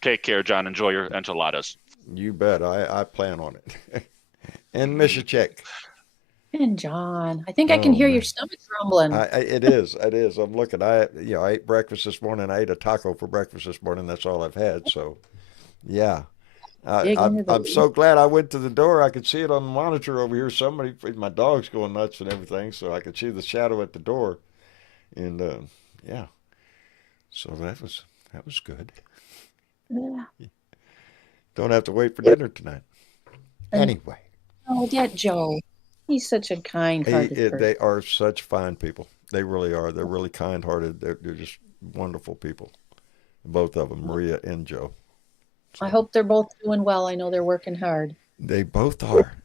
Take care, John. Enjoy your enchiladas. You bet. I plan on it. And Mr. Chick. And John, I think I can hear your stomach grumbling. It is. I'm looking. I ate breakfast this morning. I ate a taco for breakfast this morning. That's all I've had. So, yeah. I'm so glad I went to the door. I could see it on the monitor over here. My dog's going nuts and everything. So I could see the shadow at the door. And, yeah. So that was good. Yeah. Don't have to wait for dinner tonight. Anyway. Oh, that Joe. He's such a kind-hearted person. They are such fine people. They really are. They're really kind-hearted. They're just wonderful people. Both of them, Maria and Joe. So, I hope they're both doing well. I know they're working hard. they both are.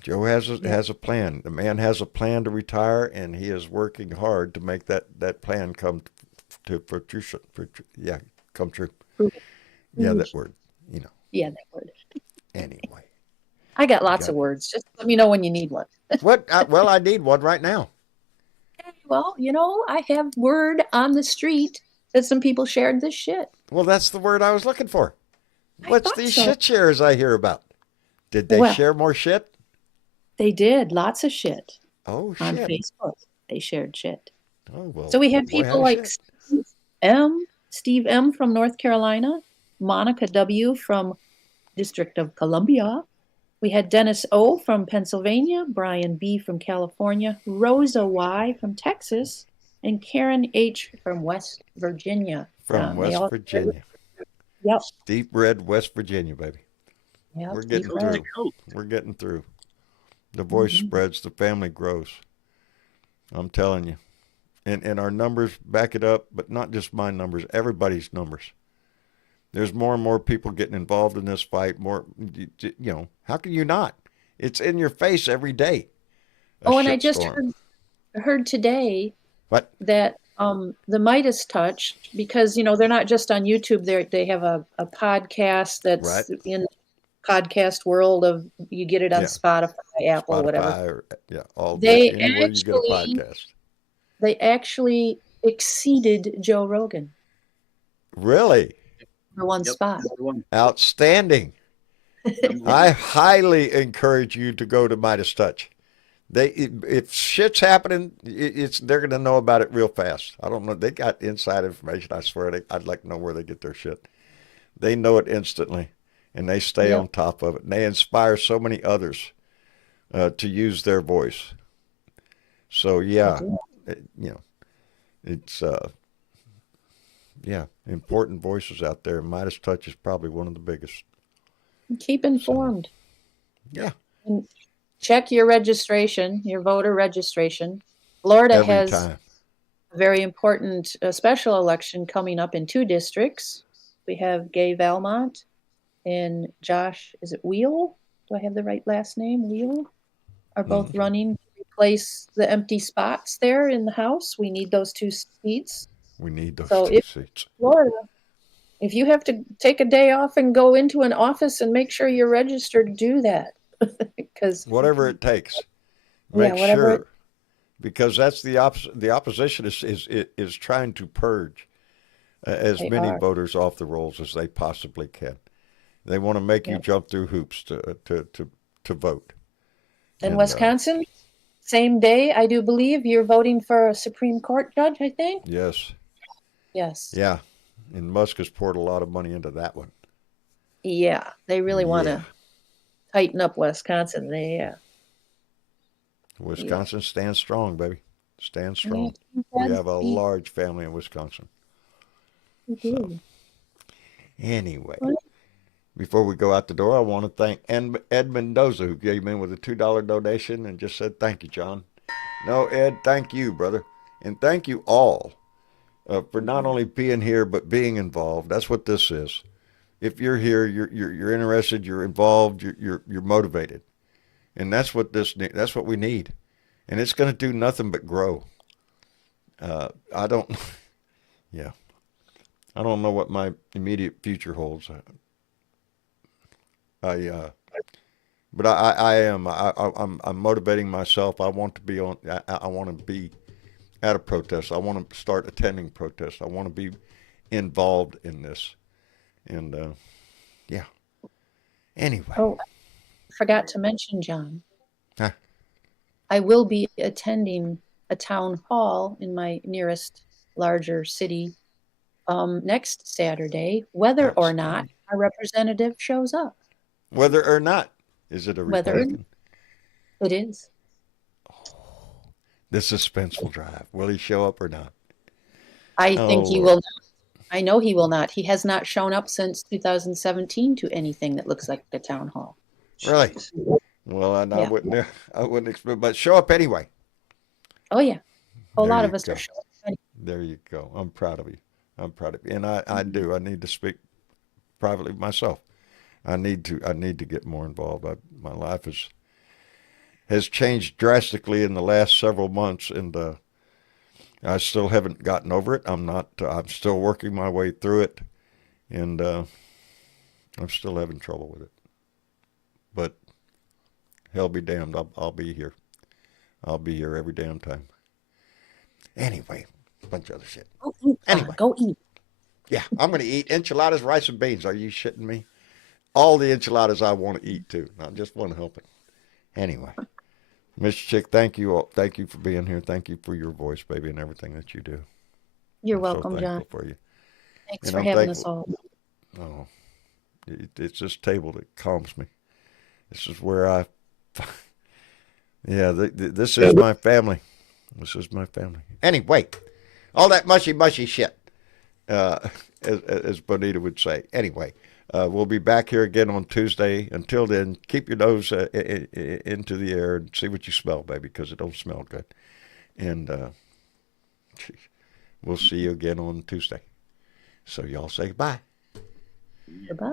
Joe has a plan. The man has a plan to retire, and he is working hard to make that plan come to fruition. Come true. Yeah, that word. Yeah, that word. Anyway. I got lots of words. Just let me know when you need one. Well, I need one right now. Well, I have word on the street that some people shared this shit. Well, that's the word I was looking for. What's thought these so. shit shares I hear about? Did they share more shit? They did. Lots of shit. Oh, On shit. Facebook. They shared shit. Oh, well. So we had boy, people howdy like shit. Steve M. from North Carolina, Monica W. from District of Columbia. We had Dennis O. from Pennsylvania, Brian B. from California, Rosa Y. from Texas, and Karen H. from West Virginia. From West Virginia. Yep. Deep red West Virginia, baby. Yep. We're getting deep red. through. We're getting through. The voice spreads. The family grows. I'm telling you. And our numbers back it up, but not just my numbers, everybody's numbers. There's more and more people getting involved in this fight. More, how can you not? It's in your face every day. And I just heard today what? That the Midas Touch, because they're not just on YouTube. They have a podcast that's right. in podcast world of you get it on Spotify, Apple, whatever. Anywhere you get a podcast. They actually exceeded Joe Rogan. Really? For one spot. Outstanding. I highly encourage you to go to Midas Touch. If shit's happening, they're going to know about it real fast. I don't know. They got inside information. I swear. I'd like to know where they get their shit. They know it instantly, and they stay on top of it. And they inspire so many others to use their voice. So it's important voices out there. Midas Touch is probably one of the biggest. Keep informed. So, and check your registration, your voter registration. Florida has a very important special election coming up in 2 districts. We have Gay Valmont and Josh, is it Wheel? Do I have the right last name? Wheel? Are both running to replace the empty spots there in the House. We need those 2 seats. We need those 2 seats. Florida, if you have to take a day off and go into an office and make sure you're registered, do that. Because whatever it takes, make sure, because that's the opposition is trying to purge as many voters off the rolls as they possibly can. They want to make you jump through hoops to vote. In Wisconsin, same day, I do believe you're voting for a Supreme Court judge. I think. Yes. Yes. Yeah, and Musk has poured a lot of money into that one. Yeah, they really want to tighten up Wisconsin. Wisconsin stands strong, baby. Stands strong. We have a large family in Wisconsin. We do. Anyway, before we go out the door, I want to thank Ed Mendoza, who gave me with a $2 donation and just said, thank you, John. No, Ed, thank you, brother. And thank you all for not only being here, but being involved. That's what this is. If you're here, you're interested, you're involved, you're motivated, and that's what we need, and it's going to do nothing but grow. I don't know what my immediate future holds. But I'm motivating myself. I want to be on. I want to be at a protest. I want to start attending protests. I want to be involved in this. And, anyway. Oh, I forgot to mention, John. Huh? I will be attending a town hall in my nearest larger city next Saturday, whether or not a representative shows up. Whether or not. Is it a Republican? It is. Oh, the suspenseful drive. Will he show up or not? I think he will not. I know he will not. He has not shown up since 2017 to anything that looks like the town hall. Really? Well, I wouldn't expect, but show up anyway. Oh yeah, a lot of us are showing up anyway. There you go. I'm proud of you. And I do. I need to speak privately myself. I need to get more involved. My life has changed drastically in the last several months, and I still haven't gotten over it. I'm still working my way through it, and I'm still having trouble with it. But hell be damned, I'll be here. I'll be here every damn time. Anyway, a bunch of other shit. Anyway, go eat. Yeah, I'm going to eat enchiladas, rice, and beans. Are you shitting me? All the enchiladas I want to eat, too. Not just one helping. Anyway. Miss Chick, thank you all. Thank you for being here. Thank you for your voice, baby, and everything that you do. You're welcome, John. For you. Thanks for having us all. Oh, it's this table that calms me. This is where this is my family. This is my family. Anyway, all that mushy shit, as Bonita would say. Anyway. We'll be back here again on Tuesday. Until then, keep your nose into the air and see what you smell, baby, because it don't smell good. And we'll see you again on Tuesday. So y'all say goodbye. Goodbye.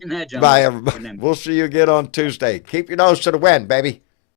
Good night, John. Bye, everybody. We'll see you again on Tuesday. Keep your nose to the wind, baby.